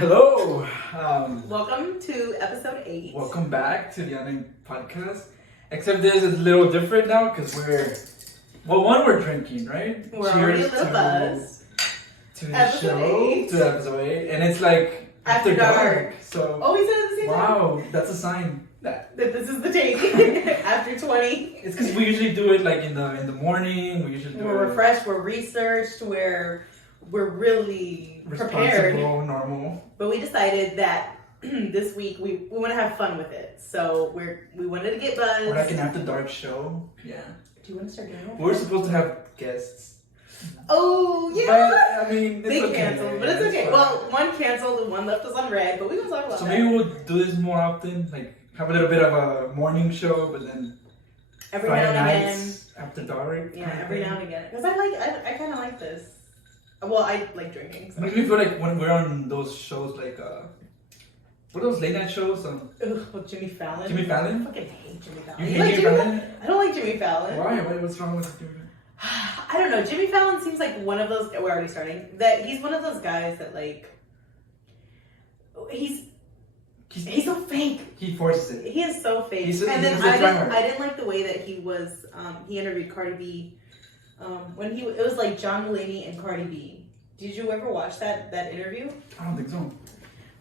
Hello. Welcome to episode 8. Welcome back to the Unnamed podcast. Except this is a little different now because we're drinking, right? We're already a little buzzed. To the show, to episode 8, and it's like after dark. So we said it at the same time. Wow, that's a sign that this is the take. After 20. It's because we usually do it like in the morning. We usually we're refreshed. We're researched. We're really prepared. Normal. But we decided that this week we want to have fun with it. So we wanted to get buzzed. We're like an after dark show. Yeah. Do you want to start doing that? We're supposed to have guests. Oh yeah. But, I mean, they canceled, but it's okay. Well, one canceled and one left us on red, but we can talk about that. So maybe we'll do this more often, like have a little bit of a morning show, but then every now and again after dark. Yeah, every now and again. Because I kind of like this. Well, I like drinking. So. Makes me feel like when we're on those shows, like what are those late night shows? Jimmy Fallon. Jimmy Fallon? I fucking hate Jimmy Fallon. You hate Jimmy Fallon? I don't like Jimmy Fallon. Why? What's wrong with Jimmy Fallon? I don't know. Jimmy Fallon seems like one of those. We're already starting. That he's one of those guys that like. He's so fake. He forces it. He is so fake. And then I didn't like the way that he was. He interviewed Cardi B. When it was like John Mulaney and Cardi B. Did you ever watch that interview? I don't think so.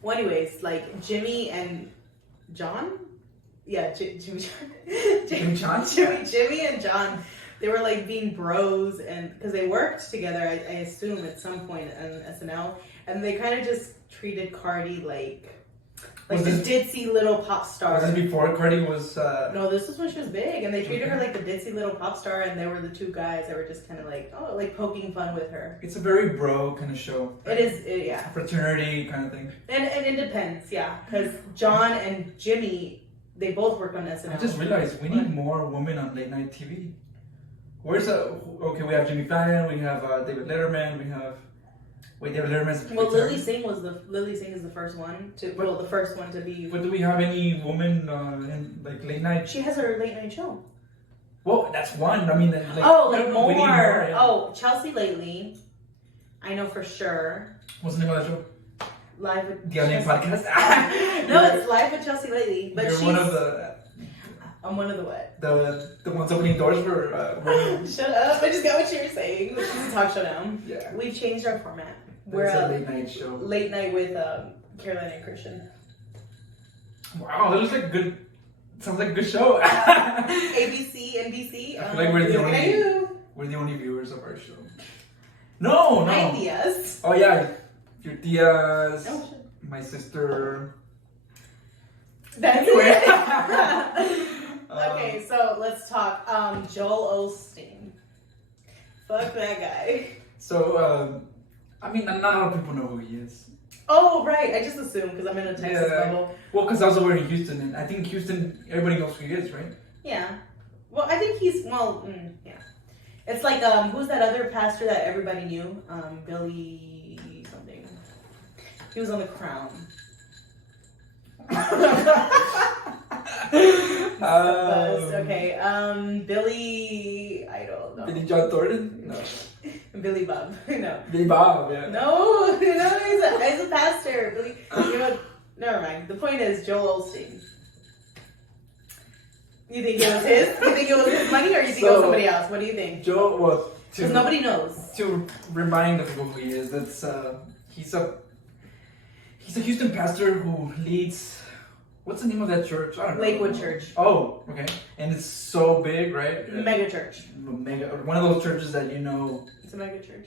Well, anyways, like Jimmy and John. Yeah, Jimmy and John. They were like being bros, and because they worked together, I assume at some point on SNL, and they kind of just treated Cardi like the ditzy little pop star. Was this before Cardi was? No, this was when she was big, and they treated her like the ditzy little pop star, and they were the two guys that were just kind of like poking fun with her. It's a very bro kind of show. Right? It is, yeah. Fraternity kind of thing. And it depends, yeah, because John and Jimmy, they both worked on SNL. I just realized we need more women on late night TV. Okay, we have Jimmy Fallon, we have David Letterman, David Letterman's. Well, Lily Singh is the first one to be. But do we have any women in like late night? She has her late night show. Well, that's one. I mean, like, more. Yeah. Oh, Chelsea Lately, I know for sure. What's the name of that show? Live with the Unnamed podcast. No, it's Live with Chelsea Lately. But You're one of the. I'm one of the what? The ones opening doors for women. Shut up! I just got what you were saying. This is a talk show now. Yeah. We've changed our format. We're a late night show. Late night with Caroline and Christian. Wow, that looks like good. Sounds like a good show. ABC, NBC. I feel like we're the only viewers of our show. No. My tias. Oh yeah, your tias. Oh shit. My sister. That's it. Okay, so let's talk. Joel Osteen. Fuck that guy. So, I mean, not a lot of people know who he is. Oh, right. I just assumed because I'm in a Texas bubble. Well, because I was over in Houston, and I think Houston, everybody knows who he is, right? Yeah. Well, I think he's, yeah. It's like, who's that other pastor that everybody knew? Billy something. He was on The Crown. Okay. Billy. I don't know. Billy John Thornton? No. Billy Bob. No. Billy Bob. Yeah. No. He's a pastor. Billy. You know. Never mind. The point is Joel Osteen. You think it was his? You think it was his money, or you think it was somebody else? What do you think? Because nobody knows. To remind the people who he is, that's he's a Houston pastor who leads. What's the name of that church? I don't know. Lakewood Church. Oh, okay. And it's so big, right? Mega church. One of those churches that you know. It's a mega church.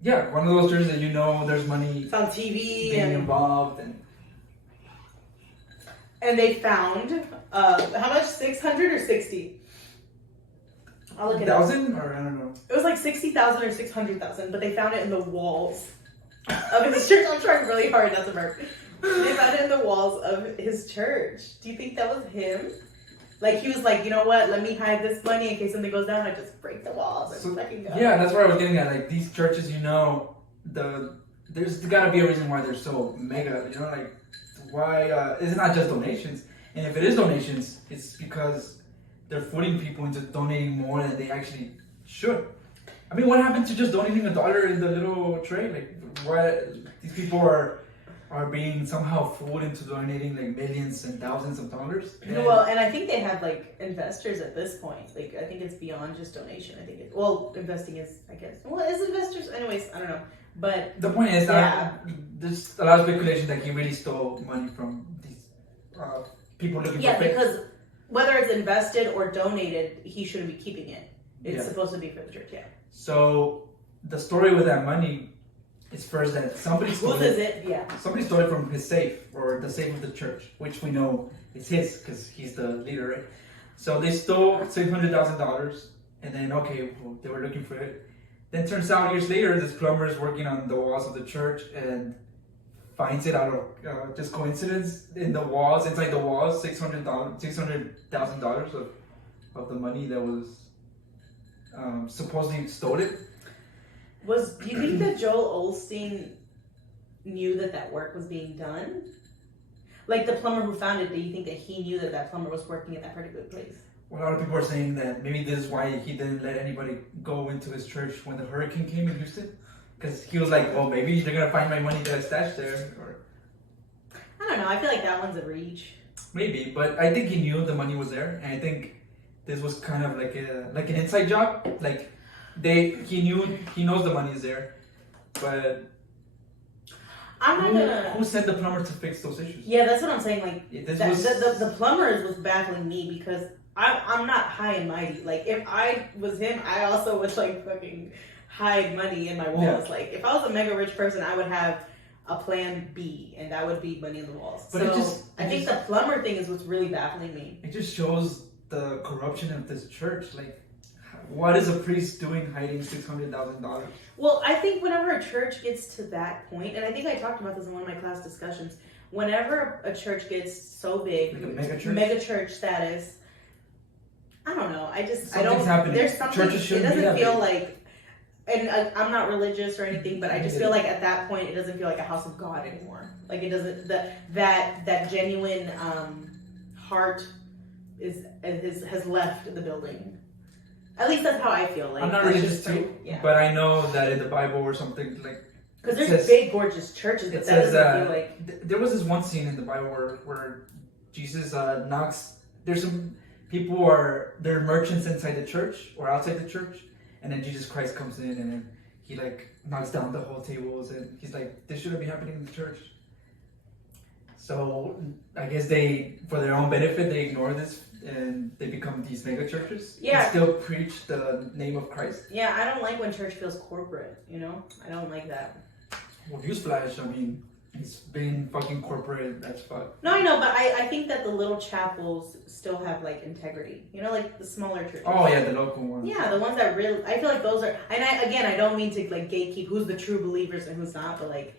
Yeah, one of those churches that you know there's money. It's on TV being involved and they found how much? 600 or 60? I'll look it up. 1,000 or I don't know. It was like 60,000 or 600,000, but they found it in the walls of his church. I'm trying really hard not to burp. They found it in the walls of his church. Do you think that was him? Like he was like, you know what? Let me hide this money in case something goes down. I just break the walls and fucking go. Yeah, that's where I was getting at. Like these churches, you know, there's gotta be a reason why they're so mega. You know, like why it's not just donations. And if it is donations, it's because they're fooling people into donating more than they actually should. I mean, what happened to just donating $1 in the little tray? Like, what? These people are are being somehow fooled into donating like millions and thousands of dollars. Well, and I think they have like investors at this point. Like I think it's beyond just donation. I think investing is, I guess. Well, is investors? Anyways, I don't know. But the point is that there's a lot of speculation that he really stole money from these people looking for yeah, faith. because whether it's invested or donated, he shouldn't be keeping it. It's supposed to be for the church. Yeah. So the story with that money is first that somebody stole Whose is it? Yeah. Somebody stole it from his safe, or the safe of the church, which we know is his because he's the leader, right? So they stole $600,000, and then they were looking for it. Then turns out years later, this plumber is working on the walls of the church and finds it out of just coincidence in the walls, inside the walls, $600,000 of the money that was supposedly stolen. Do you think that Joel Osteen knew that work was being done? Like the plumber who found it, do you think that he knew that plumber was working in that particular place? Well, a lot of people are saying that maybe this is why he didn't let anybody go into his church when the hurricane came in Houston. Because he was like, well, maybe they're going to find my money that I stashed there. Or I don't know. I feel like that one's a reach. Maybe, but I think he knew the money was there. And I think this was kind of like an inside job. Like, he knows the money is there. But I'm not gonna. Who sent the plumber to fix those issues? Yeah, that's what I'm saying. Like, the plumber was baffling me because I'm not high and mighty. Like, if I was him, I also would like fucking hide money in my walls. Yeah. Like, if I was a mega rich person, I would have a plan B, and that would be money in the walls. But I think the plumber thing is what's really baffling me. It just shows the corruption of this church. Like, what is a priest doing hiding $600,000? Well, I think whenever a church gets to that point, and I think I talked about this in one of my class discussions, whenever a church gets so big, like a mega church status, I don't know. Something's Happening. There's something. It doesn't feel like, and I'm not religious or anything, but I just feel like at that point, it doesn't feel like a house of God anymore. Like it doesn't. That genuine heart has left the building. At least that's how I feel. Like I'm not religious too, but I know that in the Bible or something like. Because there's big, gorgeous churches, but that doesn't feel like. There was this one scene in the Bible where Jesus knocks. There's some people they're merchants inside the church or outside the church, and then Jesus Christ comes in and then he like knocks down the whole tables and he's like, this shouldn't be happening in the church. So I guess for their own benefit, they ignore this and they become these mega churches. Yeah. And still preach the name of Christ. Yeah, I don't like when church feels corporate, I don't like that. Well, newsflash, I mean, it's been fucking corporate as fuck. No, I know, but I think that the little chapels still have like integrity. Like the smaller churches. Oh yeah, the local ones. Yeah, the ones that really, I feel like those are, and I don't mean to like gatekeep who's the true believers and who's not, but like,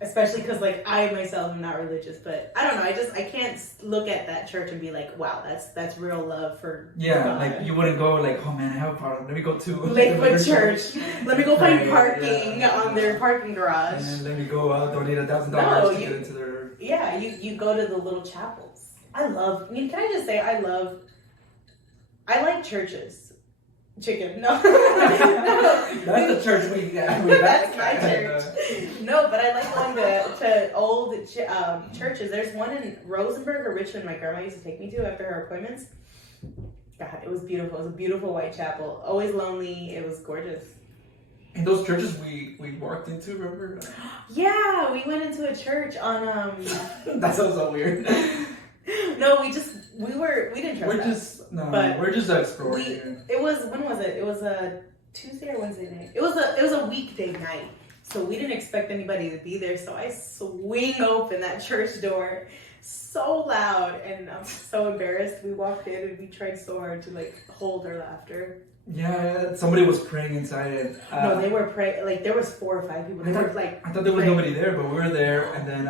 especially because like I myself am not religious, but I don't know, I can't look at that church and be like, wow, that's real love for God. Like you wouldn't go like, oh man, I have a problem, let me go to Lakewood Church, let me go find parking on their parking garage, and then let me go donate $1,000 to get into their. Yeah, you go to the little chapels. Can I just say I like churches. Chicken. No. That's the church we That's my church. No, but I like going to old churches. There's one in Rosenberg or Richmond my grandma used to take me to after her appointments. God, it was beautiful. It was a beautiful white chapel. Always lonely. It was gorgeous. And those churches we walked into, remember? Yeah, we went into a church on That sounds so weird. No, we didn't trust we're just exploring. When was it? It was a Tuesday or Wednesday night. It was a weekday night. So we didn't expect anybody to be there. So I swing open that church door so loud and I'm so embarrassed. We walked in and we tried so hard to like hold our laughter. Yeah, somebody was praying inside it. No, they were praying. Like there was 4 or 5 people. I thought there was nobody there, but we were there, and then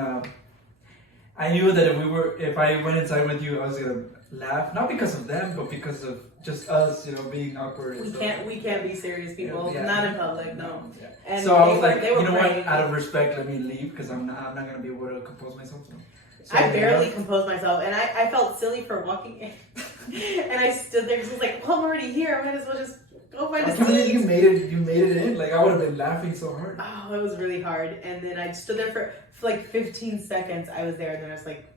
I knew that if I went inside with you, I was gonna laugh, not because of them, but because of just us, being awkward. We can't be serious people, not in public, no. Yeah. And so I was like, you know what? Out of respect, let me leave because I'm not gonna be able to compose myself. So I barely composed myself, and I felt silly for walking in. And I stood there because I was like, well, I'm already here. I might as well just Go find I a can't believe seat. you made it in. Like, I would have been laughing so hard. Oh, it was really hard. And then I stood there for like 15 seconds. I was there, and then I was like,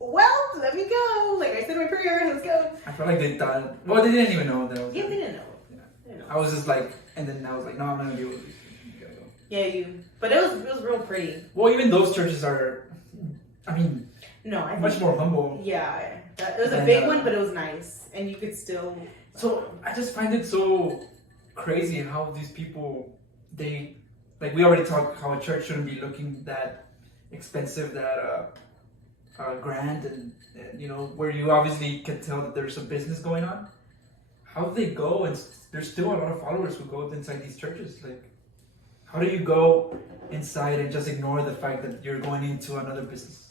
well, let me go. Like, I said my prayer. Let's go. I felt like they thought. Well, they didn't even know that I was. Yeah, there. they didn't know. Yeah. They didn't know. I was just like, and then I was like, no, I'm not gonna deal with this. You gotta go. Yeah, but it was real pretty. Well, even those churches are, I mean, No, I much more humble. Yeah, it was a And, big one, but it was nice, and you could still. So I just find it so crazy how these people, they, like we already talked how a church shouldn't be looking that expensive, that grand, and you know, where you obviously can tell that there's a business going on. How do they go? And there's still a lot of followers who go inside these churches. Like, how do you go inside and just ignore the fact that you're going into another business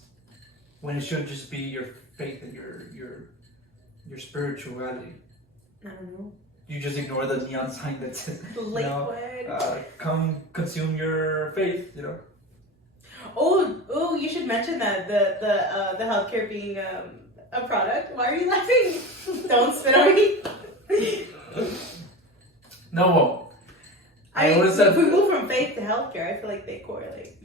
when it should just be your faith and your spirituality? I don't know. You just ignore the neon sign that says, Liquid. come consume your faith, you know. Oh, you should mention that the healthcare being a product. Why are you laughing? Don't spit on me. No, well, If we move from faith to healthcare, I feel like they correlate.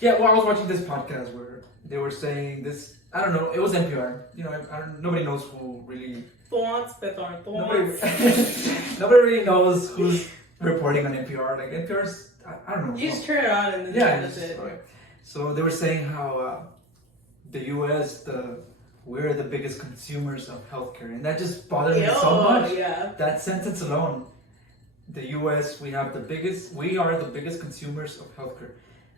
yeah, well, I was watching this podcast where they were saying this. I don't know. It was NPR. You know, nobody knows who really. Thoughts, but aren't Nobody, thoughts. nobody really knows who's reporting on NPR. Like NPR's, I don't know. You just turn it on and then Yeah. that's it. Okay. So they were saying how the U.S. we're the biggest consumers of healthcare, and that just bothered me so much. Yeah. That sentence alone. The U.S. we are the biggest consumers of healthcare.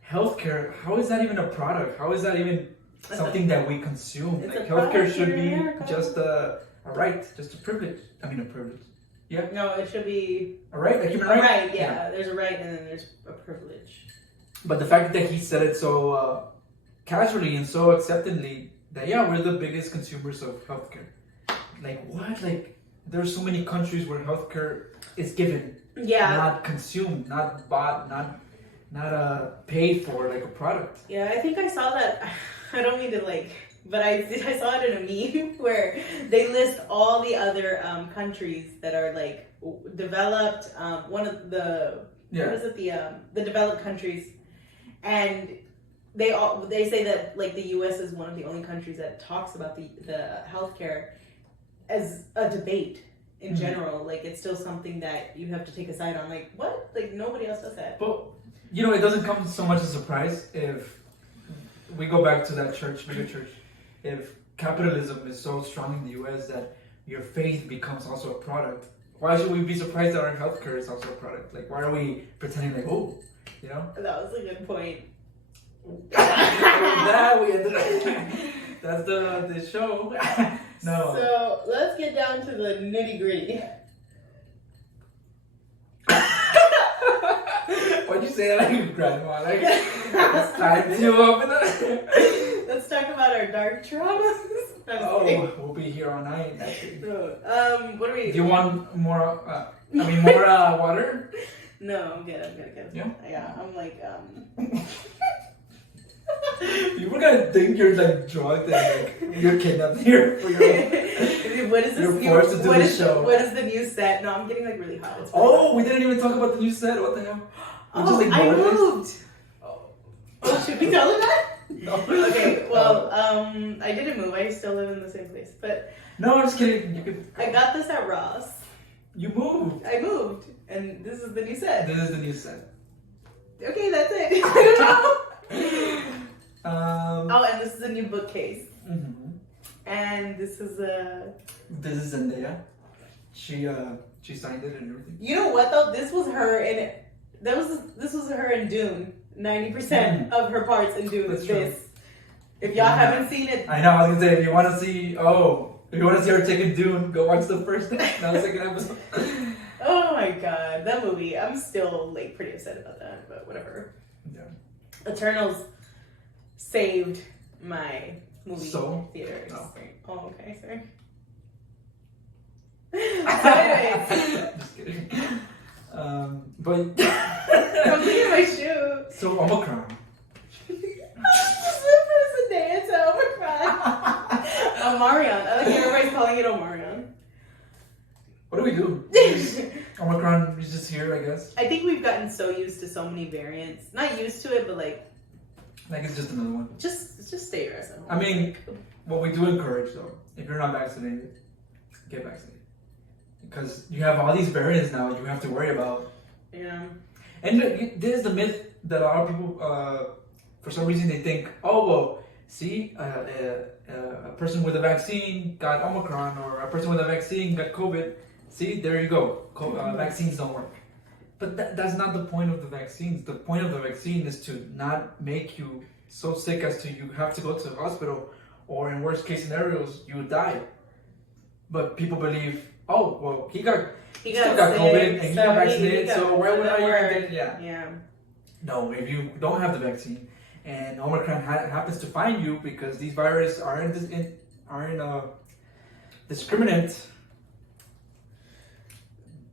Healthcare, how is that even a product? How is that even something that we consume? It's Like a healthcare product should here in be America. just a right, just a privilege. I mean a privilege. Yeah. No, it should be A right, a human a right. right. Yeah, there's a right and then there's a privilege. But the fact that he said it so casually and so acceptantly that yeah, we're the biggest consumers of healthcare. Like what? Like there's so many countries where healthcare is given, not consumed, not bought, not paid for like a product. Yeah, I think I saw that. I don't mean to but I saw it in a meme where they list all the other countries that are like developed. One of the what is it, the developed countries, and they say that like the U.S. is one of the only countries that talks about the healthcare as a debate in general. Like it's still something that you have to take a side on. Like what? Like nobody else does that. But you know, it doesn't come so much as a surprise if we go back to that bigger church. If capitalism is so strong in the U.S. that your faith becomes also a product, why should we be surprised that our healthcare is also a product? Like, why are we pretending like, oh, you know? That was a good point. That's the show. No. So let's get down to the nitty gritty. Why'd you say that like your grandma? Like, it's time to open it. Let's talk about our dark traumas. We'll be here all night. Actually. What are we? Do you want more? More water? No, I'm good. Yeah, I'm like People are gonna think you're like drugged and like you're kidnapped here for your. What is this? You're forced to do this show. What is the new set? No, I'm getting like really hot. We didn't even talk about the new set. What the hell? I moved. Oh, should we tell them that? No. Okay, well, I didn't move. I still live in the same place, but no, I'm just kidding. You could. I got this at Ross. You moved. I moved, and this is the new set. This is the new set. Okay, that's it. I don't know. And this is a new bookcase. Mm-hmm. And this is This is Zendaya. She signed it and everything. You know what though? This was her in. This was her in Dune. 90% of her parts in Dune is this. If y'all haven't seen it, I know. I was gonna say if you want to see her taking Dune, go watch the first second episode. Oh my god, that movie! I'm still like pretty upset about that, but whatever. Yeah. Eternals saved my movie theaters. Oh. Oh, okay, sorry. So anyways. Just kidding. But I'm looking at my shoe. So Omicron. It's Omicron. Omarion. I like everybody's calling it Omarion. What do we do? Omicron here, I guess. I think we've gotten so used to so many variants. Not used to it, but like it's just another one. just stay your ass at home. I mean, what we do encourage though, if you're not vaccinated, get vaccinated. Because you have all these variants now you have to worry about. Yeah. And this is the myth that a lot of people, for some reason, they think, oh, well, see, a person with a vaccine got Omicron, or a person with a vaccine got COVID. See, there you go. Vaccines don't work. But that's not the point of the vaccines. The point of the vaccine is to not make you so sick as to you have to go to the hospital, or in worst case scenarios, you would die. But people believe, oh, well, he still got COVID and he got vaccinated, so why would I even get it? Yeah. No, if you don't have the vaccine and Omicron happens to find you because these viruses aren't discriminant,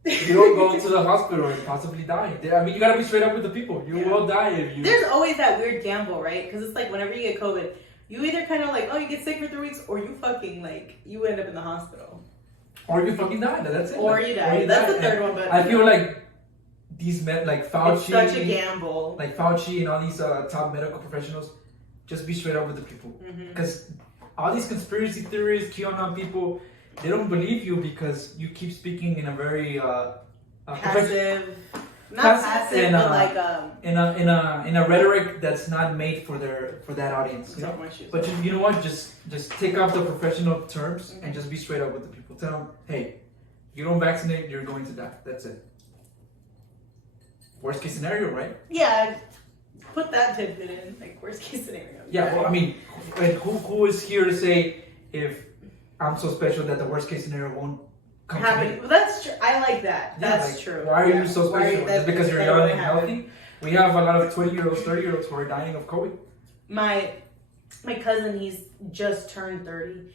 you don't go to the hospital and possibly die. I mean, you gotta be straight up with the people. You will die if you. There's always that weird gamble, right? Because it's like whenever you get COVID, you either kind of like, oh, you get sick for 3 weeks, or you fucking like you end up in the hospital. Or you fucking die. That's it. Or you die. That's the third one. But I feel like these men, like Fauci, it's such a gamble. Like Fauci and all these top medical professionals, just be straight up with the people. Because all these conspiracy theories, QAnon people, they don't believe you because you keep speaking in a very passive, not passive, but like in a rhetoric that's not made for that audience. You know? But you know what? Just take off the professional terms and just be straight up with the people. Tell them, hey, you don't vaccinate, you're going to die. That's it. Worst case scenario, right? Yeah. Put that tidbit in, like worst case scenario. Yeah. Well, I mean, who is here to say if I'm so special that the worst case scenario won't come to me? Well, that's true. I like that. Yeah, that's true. Why are you so special? Just because you're young and healthy? We have a lot of 20-year-olds, 30-year-olds who are dying of COVID. My cousin, he's just turned 30.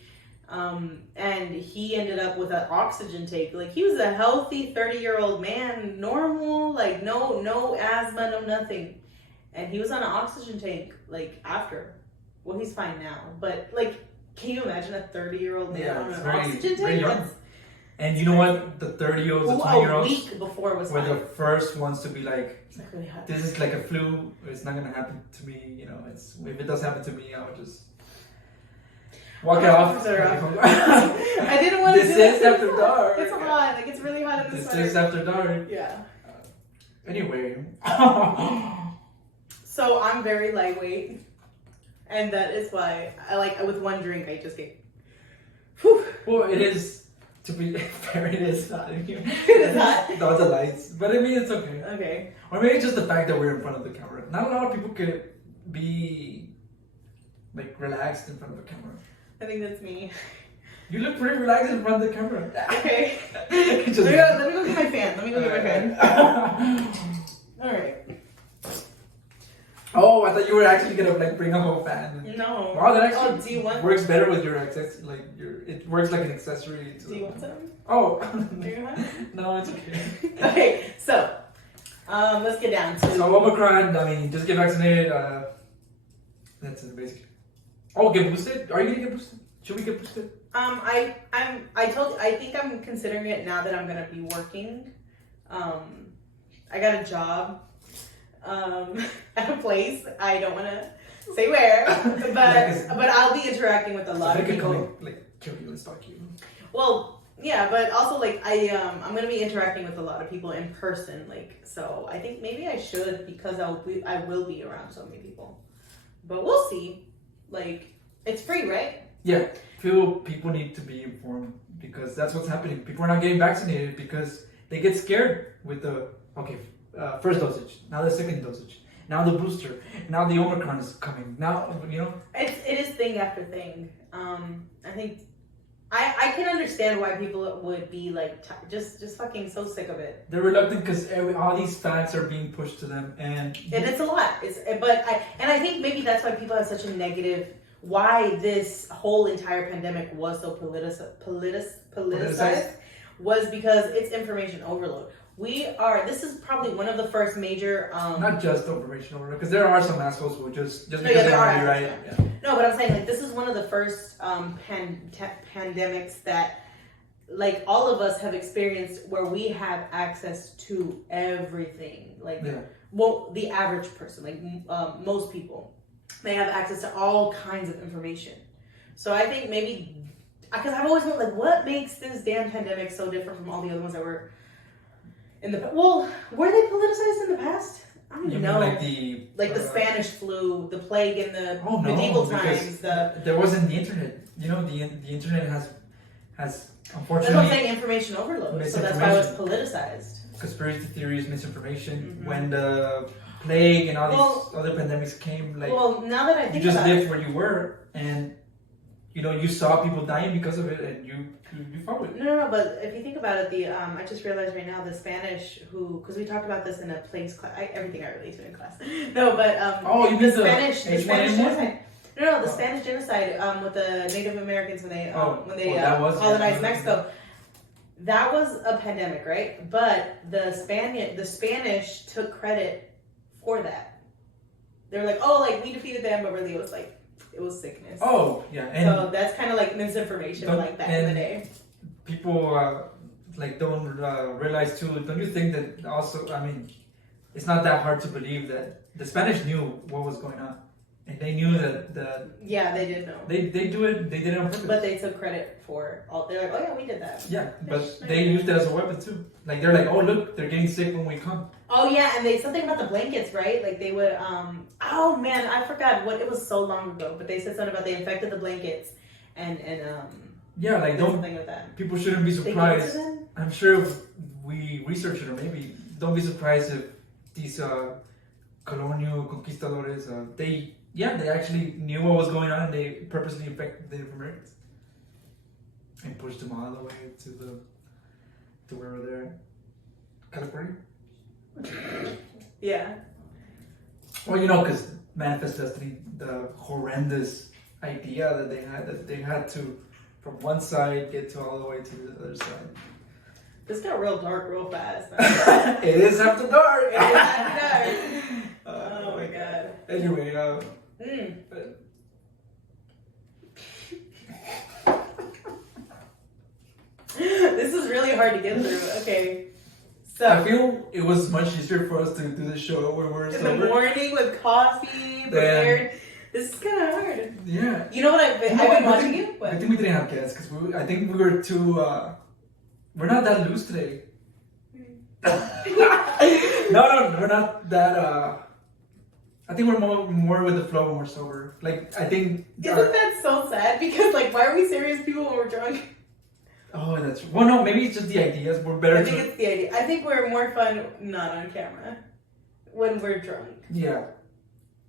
And he ended up with an oxygen tank. Like, he was a healthy 30-year-old man, normal, like no asthma, no nothing. And he was on an oxygen tank, like, after. Well, he's fine now. But, like, can you imagine a 30-year-old man on an oxygen tank? And you know what? The 30-year-olds, the 20-year-olds, a week before was were fine. the first ones to be like, it's really hot. This is like a flu. It's not gonna happen to me. You know, if it does happen to me, I would just walk it off. I didn't want to do this. This is after dark. It's hot. Like, it's really hot in this This is after dark. Yeah. Anyway. So I'm very lightweight, and that is why I like with one drink I just get. Whew. Well, it is. To be fair, it is hot in here. It is hot. Not the lights, but I mean it's okay. Okay. Or maybe it's just the fact that we're in front of the camera. Not a lot of people could be like relaxed in front of the camera. I think that's me. You look pretty relaxed in front of the camera. Okay. Let me go get my fan. Let me go get my fan. All right. Oh, I thought you were actually gonna like bring a whole fan. No. Wow, that actually do you want works better with your access. Like it works like an accessory. To do you want some? Oh. Do you want? No, it's okay. Okay, so let's get down to. So Omicron. I mean, just get vaccinated. That's it basically. Oh, get boosted? Are you gonna get boosted? Should we get boosted? I think I'm considering it now that I'm gonna be working. I got a job. At a place I don't want to say where, but I'll be interacting with a lot of people. Come like kill you and stalk you. Well, yeah, but also like I'm gonna be interacting with a lot of people in person, like, so I think maybe I should, because I will be around so many people, but we'll see. Like, it's free, right? Yeah, people need to be informed, because that's what's happening. People are not getting vaccinated because they get scared with the first dosage, now the second dosage, now the booster, now the Omicron is coming. Now, you know, it is thing after thing. I think I can understand why people would be like just fucking so sick of it. They're reluctant because all these facts are being pushed to them, and it's a lot. I think maybe that's why people have such a negative. Why this whole entire pandemic was so politicized was because it's information overload. This is probably one of the first major. Not just information overload, because there are some assholes who just because there are right. Yeah. No, but I'm saying, like, this is one of the first pandemics that like all of us have experienced where we have access to everything. Like, well, the average person, like most people, they have access to all kinds of information. So I think maybe, because I've always wondered, like, what makes this damn pandemic so different from all the other ones that were in the, well, were they politicized in the past? I don't know. Like the Spanish flu, the plague in the medieval times. There wasn't the internet. You know, the internet has unfortunately. That's what I'm saying, information overload. So that's why it was politicized. Conspiracy theories, misinformation. When the plague and all these other pandemics came, like, well, now that I think you just lived where you were, and you know, you saw people dying because of it, and you followed it. No, but if you think about it, I just realized right now the Spanish because we talked about this in a plagues class. Everything I relate to in class. No, but the Spanish genocide. No, the Spanish genocide with the Native Americans when they colonized Mexico. That was a pandemic, right? But the Spanish took credit for that. They were like, we defeated them, but really it was sickness. Oh, yeah. And so that's kind of like misinformation, like back in the day. People don't realize too. Don't you think that also? I mean, it's not that hard to believe that the Spanish knew what was going on, and they knew that. Yeah, they did know. They did it on purpose. But they took credit for all. They're like, oh yeah, we did that. Yeah, but they used it as a weapon too. Like they're like, oh look, they're getting sick when we come. Oh yeah, and they something about the blankets, right? Like they would oh man, I forgot what it was so long ago, but they said something about they infected the blankets and yeah, like don't something with that. People shouldn't be surprised. I'm sure if we research it, or maybe don't be surprised if these colonial conquistadores they actually knew what was going on and they purposely infected the Native Americans and pushed them all the way to where they're at. California. Yeah. Well, you know, because Manifest Destiny, the horrendous idea that they had to, from one side, get to all the way to the other side. This got real dark real fast. It is after dark. It is after dark. Oh my god. Anyway, this is really hard to get through. Okay. So I feel it was much easier for us to do the show when we're in sober. the morning with coffee prepared. This is kind of hard. Yeah. You know what I've been watching you? What? I think we didn't have guests because I think we were too. We're not that loose today. No, we're not that. I think we're more with the flow when we're sober. Like I think. Isn't that so sad? Because why are we serious people when we're drunk? Oh, that's true. Well, no, maybe it's just the ideas. We're better. I think it's the idea. I think we're more fun not on camera when we're drunk. Yeah.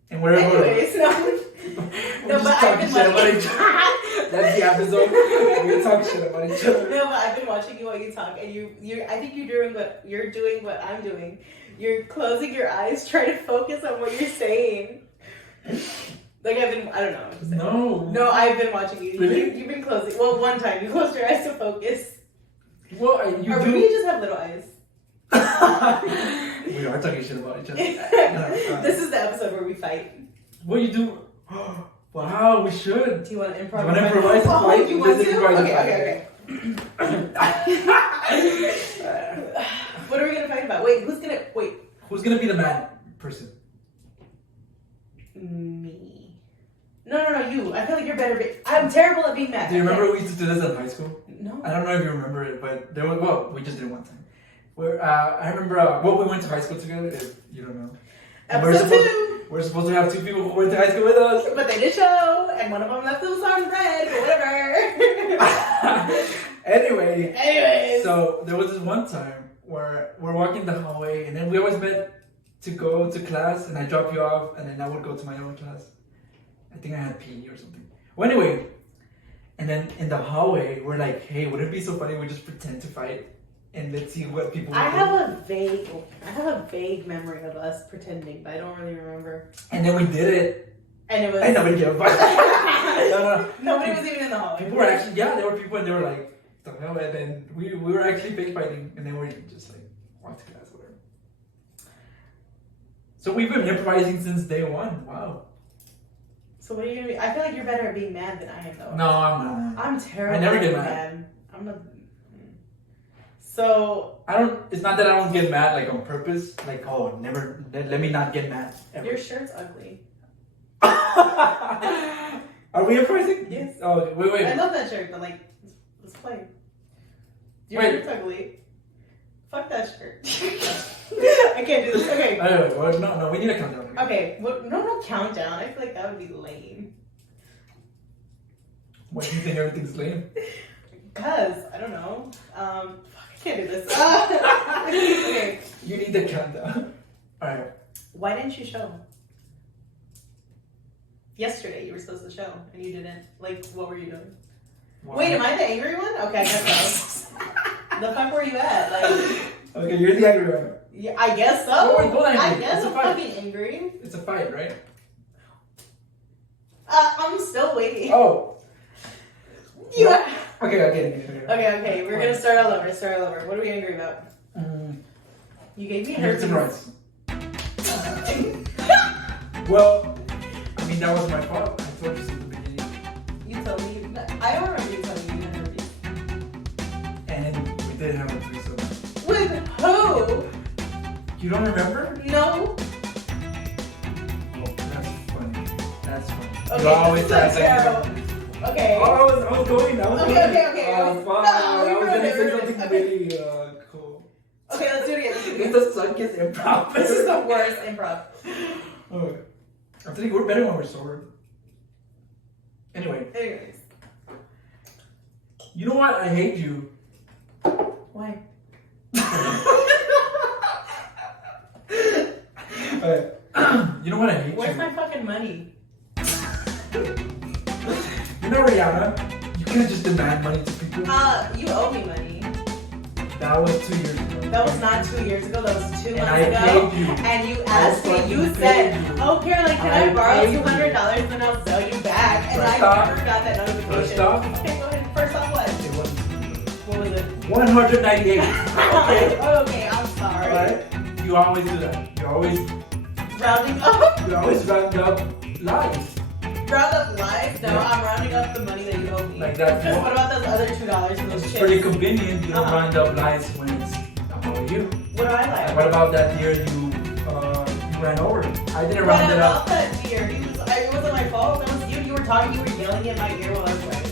And wherever. Anyways, no. No, but I've been watching. That's the episode. We're talking shit about each other. No, but I've been watching you while you talk, and you. I think you're doing what I'm doing. You're closing your eyes, trying to focus on what you're saying. Like I don't know. No, I've been watching you. Really? You've been closing. Well, one time you closed your eyes to focus. Well, or maybe you just have little eyes. We are talking shit about each other. This is the episode where we fight. What you do? Wow, we should. Do you want to improvise? Do you want to improvise the fight? Oh, you want to? Okay. What are we gonna fight about? Wait. Who's gonna be the mad person? Me. No, you. I feel like you're better. I'm terrible at being mad. Do you remember we used to do this in high school? No. I don't know if you remember it, but we just did it one time. Where I remember we went to high school together. If you don't know. Episode 2. We're supposed to have 2 people who went to high school with us. But they did show, and one of them left those on red, but whatever. Anyways. So there was this one time where we're walking the hallway, and then we always met to go to class, and I drop you off, and then I would go to my own class. I think I had PE or something. Well, anyway, and then in the hallway, we're like, hey, would it be so funny if we just pretend to fight? And let's see what people would do. I have a vague memory of us pretending, but I don't really remember. And then we did it. And it was... And nobody gave a fuck. No. Nobody was even in the hallway. People were actually... Yeah, there were people and they were like, the hell? And then we were actually fake fighting. And then we just like, walked to class, whatever. So we've been improvising since day one. Wow. So what are you going to be... I feel like you're better at being mad than I am, though. No, I'm not. I'm terrible I never get mad. I'm not... So It's not that I don't get mad like on purpose. Like, oh, never. Let me not get mad. Ever. your shirt's ugly. Are we impressing? Yes. Oh, wait. I love that shirt, but like, let's play. Your Wait. shirt's ugly. Fuck that shirt. I can't do this. Okay. Well, no, we need a countdown. Okay. No countdown. I feel like that would be lame. Why do you think everything's lame? Cause I don't know. Fuck, I can't do this. Okay. You need the countdown. Alright. Why didn't you show? Yesterday you were supposed to show and you didn't. Like, what were you doing? Why? Wait, am I the angry one? Okay, I guess so. The fuck were you at? Like, Okay, you're the angry one. yeah, I guess so. Oh, wait, don't I angry. guess It's a I'm fight. fucking angry. It's a fight, right? I'm still waiting. Oh. Yeah. Okay, I get it. Okay. We're gonna start all over. What are we angry about? You gave me a Here's haircut. the rights. Well, I mean, that was my fault. I told you since the beginning. You told me. I don't remember you telling me you had herpes. And we did have a threesome. With who? You don't remember? No. Oh, that's funny. That's funny. Okay, You always this is act terrible. Okay. Oh, I was going. Okay. Oh, fuck. No, I you was ruined gonna it, say ruined it. something Okay. really cool. Okay, let's do it again. It's the suckiest improv. This is the worst improv. Okay. I think we're better when we're sober. Anyway, Anyways. you know what? I hate you. Why? You know what? I hate Where's you. my fucking money? You know Rihanna? You can't just demand money to people. You owe me money. That was 2 years ago. That was not 2 years ago. That was 2 And months I ago. paid you. And you asked me. fucking You paid said, you. "Oh, Caroline, can I I borrow paid you. $200 and I'll sell you back?" And First I off- never got that notification. first off- Okay, go ahead. First off, what? It was What was it? 198. Okay? Okay, I'm sorry. Alright? You always do that. You always Rounding up. round up lies. Round up lies? No, Yeah. I'm rounding up the money that you owe me. Like that. What about those other $2 for those It's chips? pretty convenient. You don't Uh-huh. round up lies when it's about you. What do I like? What about that deer you ran over? I didn't round it about up. that deer? It wasn't my fault. That was you. You were talking. You were yelling in my ear while I was driving.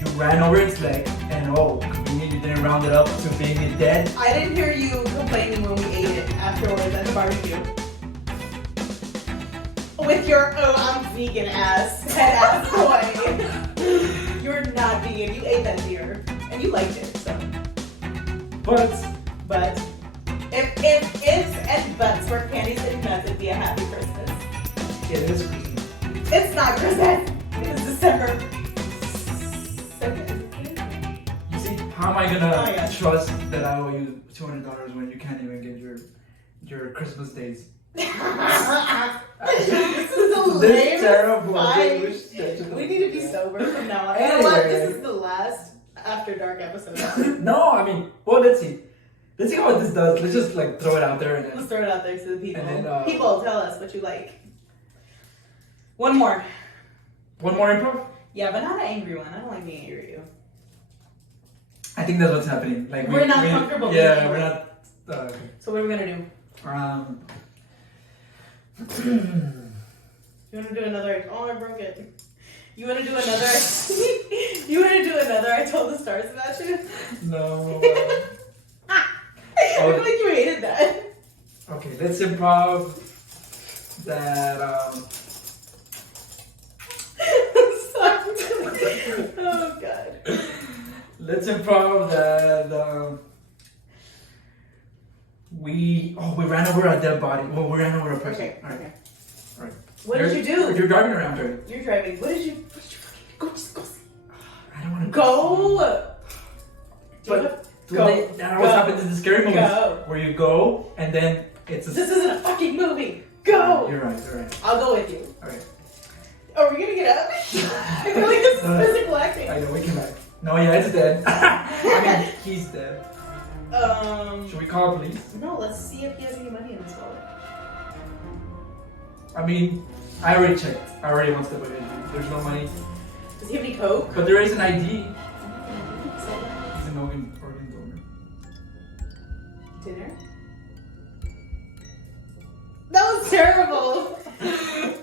You ran over its leg, and convenient you didn't round it up to being it dead. I didn't hear you complaining when we ate it afterwards at the barbecue. With your I'm vegan ass head ass boy. You're not vegan. You ate that deer and you liked it. So, But if ifs and buts were candies and nuts, it'd be a happy Christmas. it is Christmas. It's not Christmas. It's December 2nd. You see, how am I Oh my gonna gosh. trust that I owe you $200 when you can't even get your Christmas days? This is a This lame is terrible. fight. This We need to be sober from now on. You know what? Anyway. This is the last After Dark episode. No, I mean, well, let's see. Let's see how this does. Let's just like throw it out there and Let's then. throw it out there to the people. And then, People, tell us what you like. One more. One more improv? Yeah, but not an angry one. I don't like being angry at you. I think that's what's happening. Like We're not comfortable being Yeah, angry. we're not. So what are we gonna do? You wanna do another? Oh, I broke it. You wanna do another? You wanna do another? I told the stars about you. No. I feel like you hated that. Okay, let's improv that. Oh god. Let's improv that. We ran over a dead body. Well, we ran over a person. Okay. All right. Okay. All right. What did you do? You're driving around, right? You're driving. What did you fucking go? Just go. I don't want to Go. But Go. that always happens in the scary movies Go. where you go and then it's a. This isn't a fucking movie. Go. You're right. You're right. I'll go with you. All right. Are we gonna get up? I feel like this is physical acting. I know we can back. No, yeah, it's dead. I mean, he's dead. Should we call police? No, let's see if he has any money in his wallet. I mean, I already checked. I already one step ahead of you. There's no money. Does he have any coke? But there is an ID. So- He's an organ donor. Dinner? That was terrible.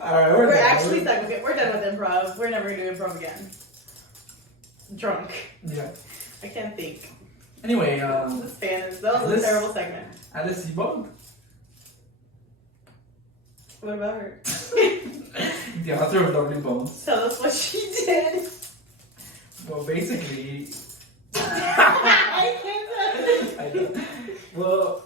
Alright, We're done. actually stuck. Okay, we're done with improv. We're never gonna do improv again. Drunk. Yeah. I can't think. Anyway, That was a terrible segment. Alice Bond. What about her? The author of Lovely Bones. Tell us what she did. Well, basically, I can't. I know. Well,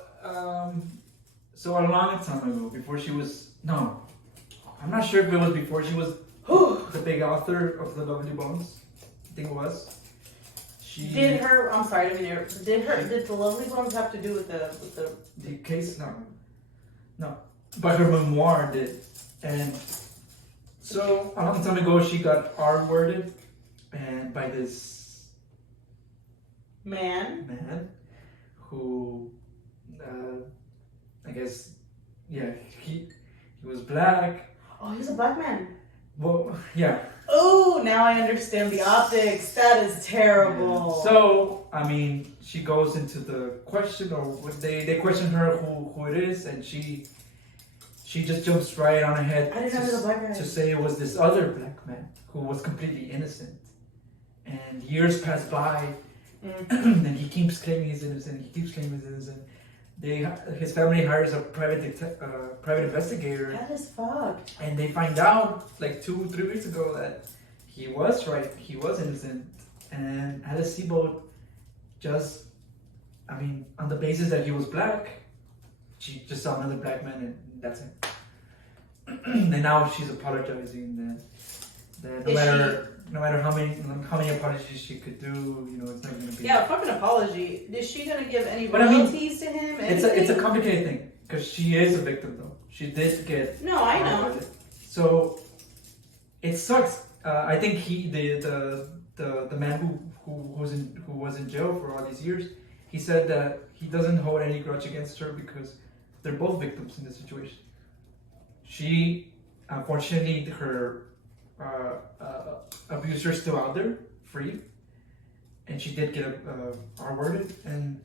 so a long time ago, before she was I'm not sure if it was before she was the big author of the Lovely Bones. I think it was. She Did her? I'm sorry, I didn't mean to. Did the Lovely Bones have to do with the case? No. But her memoir did, and so a long time ago she got R-worded, and by this man who, I guess, he was black. Oh, he's a black man. Well, yeah. Oh, now I understand the optics. That is terrible. Yeah. So, I mean, she goes into the question, or what they question her who it is, and she just jumps right on ahead I didn't know he was a black guy. to say it was this other black man who was completely innocent. And years pass by, and he keeps claiming he's innocent. His family hires a private investigator. That is fucked. And they find out like 2-3 weeks ago that he was right. He was innocent. And Alice Sebold just, on the basis that he was black, she just saw another black man and that's it. And now she's apologizing that no matter how many apologies she could do, it's not gonna be. Yeah, fucking apology. Is she gonna give any But royalties to him? It's a complicated thing because she is a victim though. She did get. No, I know. So it sucks. I think the man who was in jail for all these years, he said that he doesn't hold any grudge against her because they're both victims in this situation. She, unfortunately, her abuser is still out there, free, and she did get R-worded, and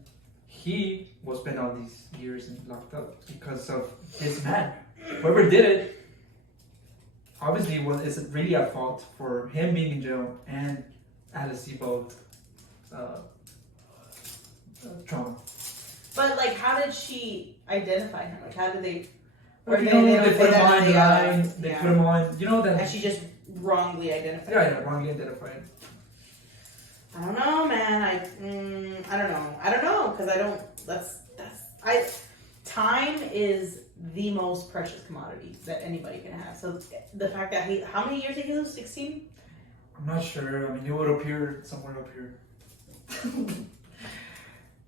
he was spent all these years and locked up because of this man. Whoever did it, obviously, is really at fault for him being in jail and Alice Sebold trauma. But like, how did she identify him? Like, how did they? Or they put him on the line. They put him on. That. And she just wrongly identified. Yeah, wrongly identified. I don't know, man. I don't know because time is the most precious commodity that anybody can have. So the fact that how many years did he lose? 16? I'm not sure. It would appear somewhere up here.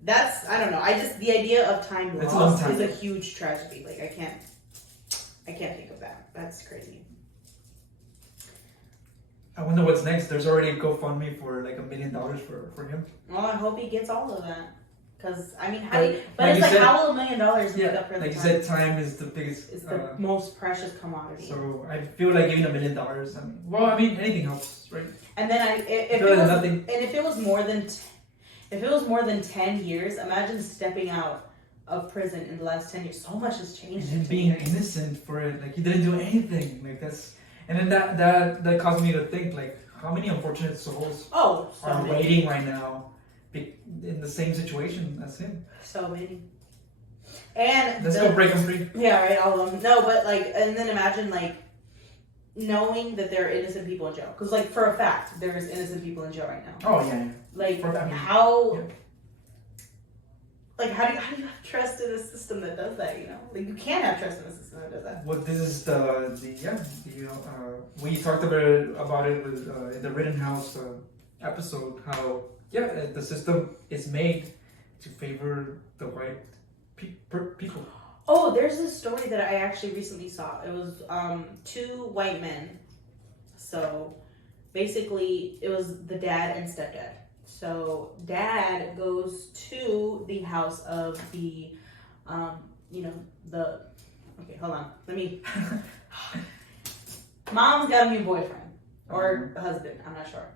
I don't know. The idea of time lost is a huge tragedy. Like, I can't think of that. That's crazy. I wonder what's next. There's already a GoFundMe for like $1 million for him. Well, I hope he gets all of that. Because, how will $1 million make up for the time? Like you said, time is the biggest... It's the most precious commodity. So I feel like giving $1 million, anything helps, right? And then if it was more than 10 years, imagine stepping out of prison in the last 10 years. So much has changed. And being innocent for it, like he didn't do anything. Like that's, and then that caused me to think, like, how many unfortunate souls are waiting right now in the same situation as him. So many. And let's go break them free. Yeah, right, all of them. No, but and then imagine knowing that there are innocent people in jail. Because for a fact, there's innocent people in jail right now. Oh yeah. How do you have trust in a system that does that? You can't have trust in a system that does that. Well, this is we talked about it with in the Rittenhouse episode. How the system is made to favor the white people. Oh, there's this story that I actually recently saw. It was 2 white men. So basically, it was the dad and stepdad. So dad goes to the house of the, okay, hold on. Mom's got a new boyfriend or husband. I'm not sure.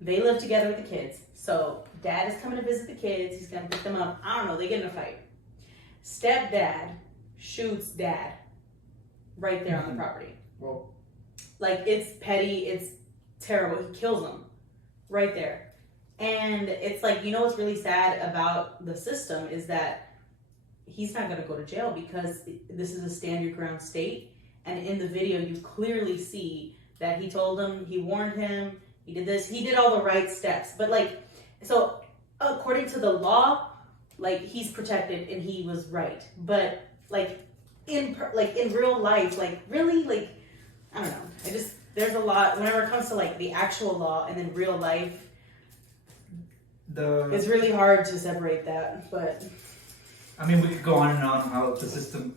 They live together with the kids. So dad is coming to visit the kids. He's going to pick them up. I don't know. They get in a fight. Stepdad shoots dad right there on the property. Well, like, it's petty, it's terrible. He kills him right there. And it's like, you know what's really sad about the system is that he's not going to go to jail because this is a stand your ground state. And in the video, you clearly see that he told him, he warned him, he did this, he did all the right steps. But like, so according to the law, like, he's protected and he was right. But like in real life, like, really, like, I don't know. There's a lot whenever it comes to like the actual law and then real life. It's really hard to separate that, but I mean, we could go on and on how the system,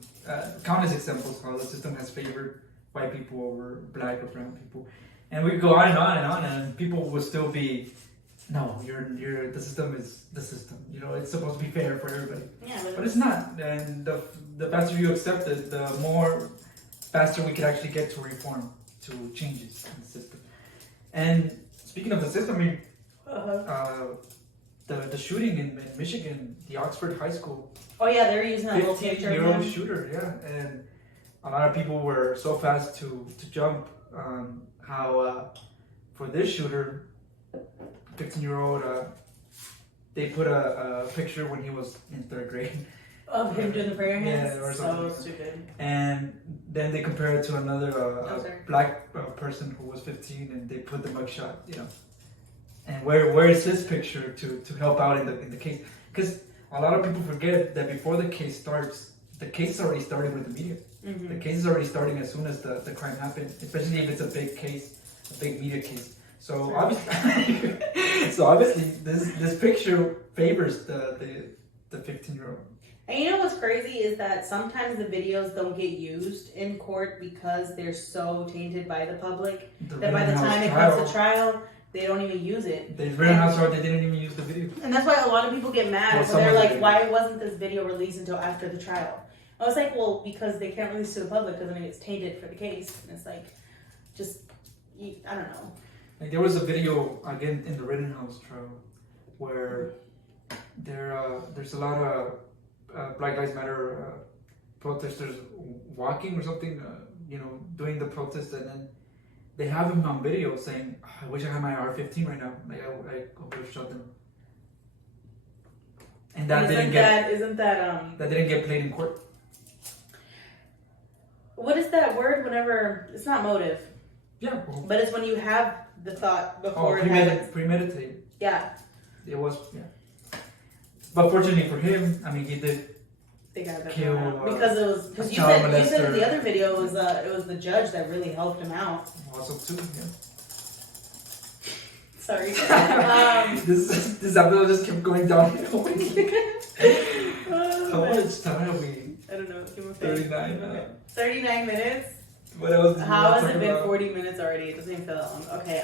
countless examples how the system has favored white people over black or brown people, and we could go on and on and on, and people will still be, no, the system is the system. You know, it's supposed to be fair for everybody. Yeah, but it's not. And the faster you accept it, the more faster we could actually get to reform, to changes in the system. And speaking of the system, I mean, the shooting in Michigan, the Oxford High School. Oh yeah, they were using that little picture. 15-year-old shooter, yeah, and a lot of people were so fast to jump on how for this shooter, 15-year-old, they put a picture when he was in 3rd grade. Of him doing the prayer hands? Yeah, or something. So stupid. And then they compare it to another black person who was 15, and they put the mugshot, you know. And where is his picture to help out in the case? Because a lot of people forget that before the case starts, the case is already starting with the media. Mm-hmm. The case is already starting as soon as the crime happened, especially if it's a big case, a big media case. So obviously, this picture favors the 15-year-old. And you know what's crazy is that sometimes the videos don't get used in court because they're so tainted by the public that by the time it comes to trial, they don't even use it. The Rittenhouse trial, they didn't even use the video. And that's why a lot of people get mad. They're like, why wasn't this video released until after the trial? I was like, well, because they can't release it to the public because then it gets tainted for the case. And it's like, I don't know. Like, there was a video, again, in the Rittenhouse trial where there's a lot of Black Lives Matter protesters walking or something, doing the protest, and then they have him on video saying, I wish I had my AR-15 right now. Like, I would have shot them. And that didn't get played in court. What is that word whenever, it's not motive. Yeah. But it's when you have the thought before it happens. Premeditated. Yeah. It was, yeah. But fortunately for him, I mean, he did kill because you said in the other video it was the judge that really helped him out. Also too, yeah. Sorry. This episode just kept going downhill. How much time have we? I don't know. 39. 39 minutes. What else? How has it been 40 minutes already? It doesn't even feel that long. Okay.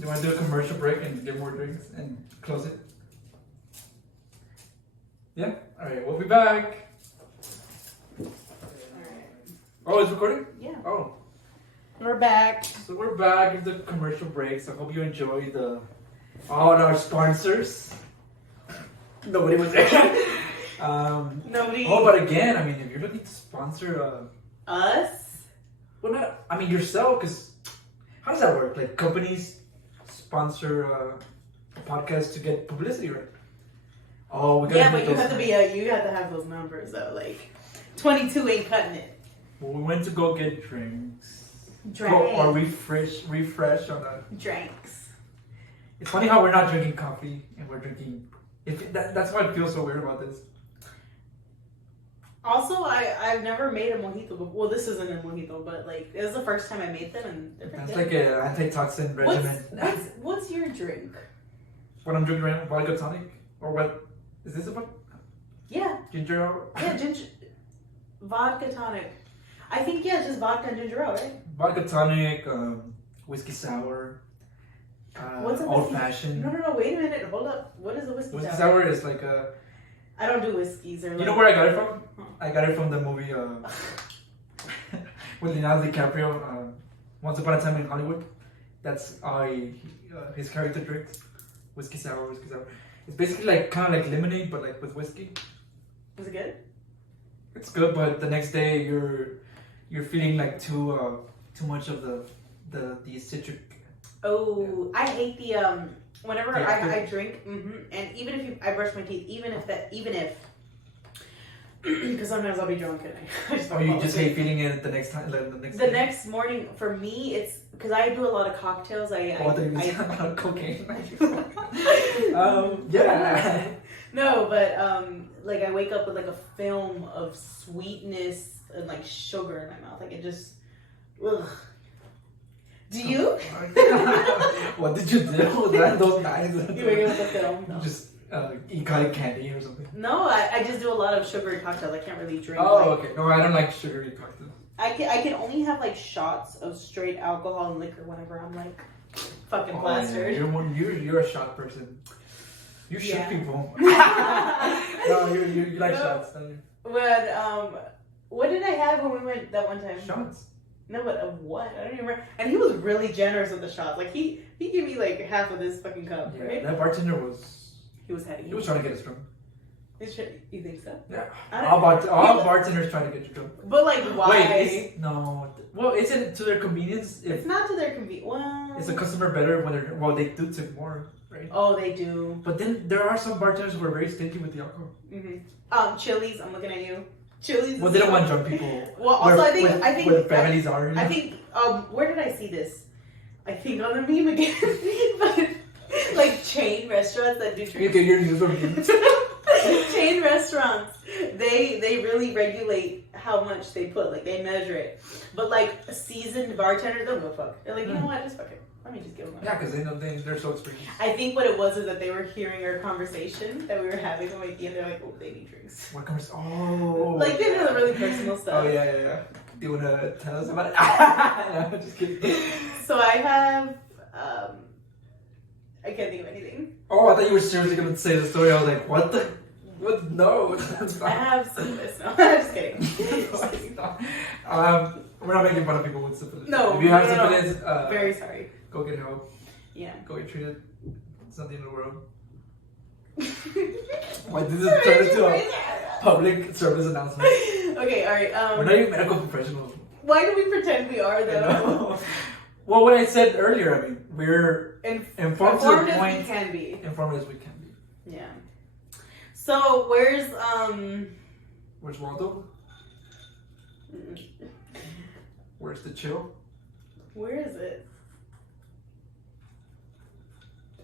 You want to do a commercial break and get more drinks and close it? Yeah. All right. We'll be back. All right. Oh, it's recording? Yeah. Oh. We're back. So we're back with the commercial breaks. I hope you enjoy all our sponsors. Nobody was there. Nobody. Oh, but again, I mean, if you're looking to sponsor us, well, not. I mean, yourself, because how does that work? Like, companies sponsor a podcast to get publicity, right? Oh, we got. Yeah, but you have to have those numbers though. Like, 22 ain't cutting it. Well, we went to go get drinks. Or refresh on that. Drinks. It's funny how we're not drinking coffee and we're drinking. That's why I feel so weird about this. Also, I've never made a mojito before. Well, this isn't a mojito, but like it was the first time I made them, and they're that's like an antitoxin regimen. What's your drink? What I'm drinking right now, vodka tonic, or what? Is this about? Yeah. Ginger ale. Yeah, ginger. Vodka tonic. I think just vodka and ginger ale, right? Vodka tonic, whiskey sour. What's a old fashioned? No, wait a minute, hold up. What is a whiskey sour? Whiskey sour is like a. I don't do whiskeys or. You know where I got it from? I got it from the movie with Leonardo DiCaprio, Once Upon a Time in Hollywood. That's how his character drinks whiskey sour. It's basically kind of like lemonade, but like with whiskey. Was it good? it's good, but the next day you're feeling like too much of the citric. Oh, I hate the whenever Yeah, I drink, and even if I brush my teeth, even if because sometimes I'll be drunk and I just Or you just hate feeling it the next time, like the next. the day. next morning. For me, it's because I do a lot of cocktails. Oh, I thought you were talking about cocaine. Yeah. Yeah. No, but like I wake up with like a film of sweetness and like sugar in my mouth. Like it just, ugh. Do you? What did you do? Those nights. You wake up with a film? No. Just eat cotton candy or something. No, I just do a lot of sugary cocktails. I can't really drink. Oh, like, okay. No, I don't like sugary cocktails. I can only have like shots of straight alcohol and liquor whenever I'm like fucking plastered. Yeah. You're a shot person. You shoot Yeah. people. No, you like shots, don't you? When what did I have when we went that one time? Shots. No, but of what? I don't even remember. And he was really generous with the shots. Like he gave me like half of this fucking cup, Yeah, right? that bartender was. He was heavy. He was trying to get us drunk. You think so? Yeah. I don't All know. bartenders trying to get you drunk. But like, why? Wait, no. Well, it's to their convenience. It's not to their convenience. Well, It's a customer better when they're. Well, they do tip more, right? oh, they do. But then there are some bartenders who are very stingy with the alcohol. Chili's. I'm looking at you. Chili's. Well, they don't want drunk people. Well, also I think where families are. You know? I think where did I see this? I think on the meme again. But like chain restaurants that do You get your news from memes. chain restaurants, they really regulate how much they put. Like they measure it. But like seasoned bartenders don't go fuck. They're like, you know what? Just fuck it. Let me just give them. Yeah, because they know they're so experienced. I think what it was is that they were hearing our conversation that we were having on my and they're like, oh, they need drinks. What comes? Oh. Like they know the really personal stuff. Oh yeah. Do you want to tell us about it? No, just kidding. So I have, I can't think of anything. Oh, I thought you were seriously going to say the story. I was like, what the? What? No. That's I not. have syphilis. No, I'm just kidding. We're not making fun of people with syphilis. No, If you have no. syphilis, Very sorry. go get help. Yeah. Go get treated. It's not the end of the world. Why did this turn into a public service announcement? Okay, alright. We're not even medical professionals. Why do we pretend we are I though? know. Well, what I said earlier, I mean, we're informed to the Informed as point. we can be. Informed as we can be. Yeah. So where's Where's Waldo? Where's the chill? where is it?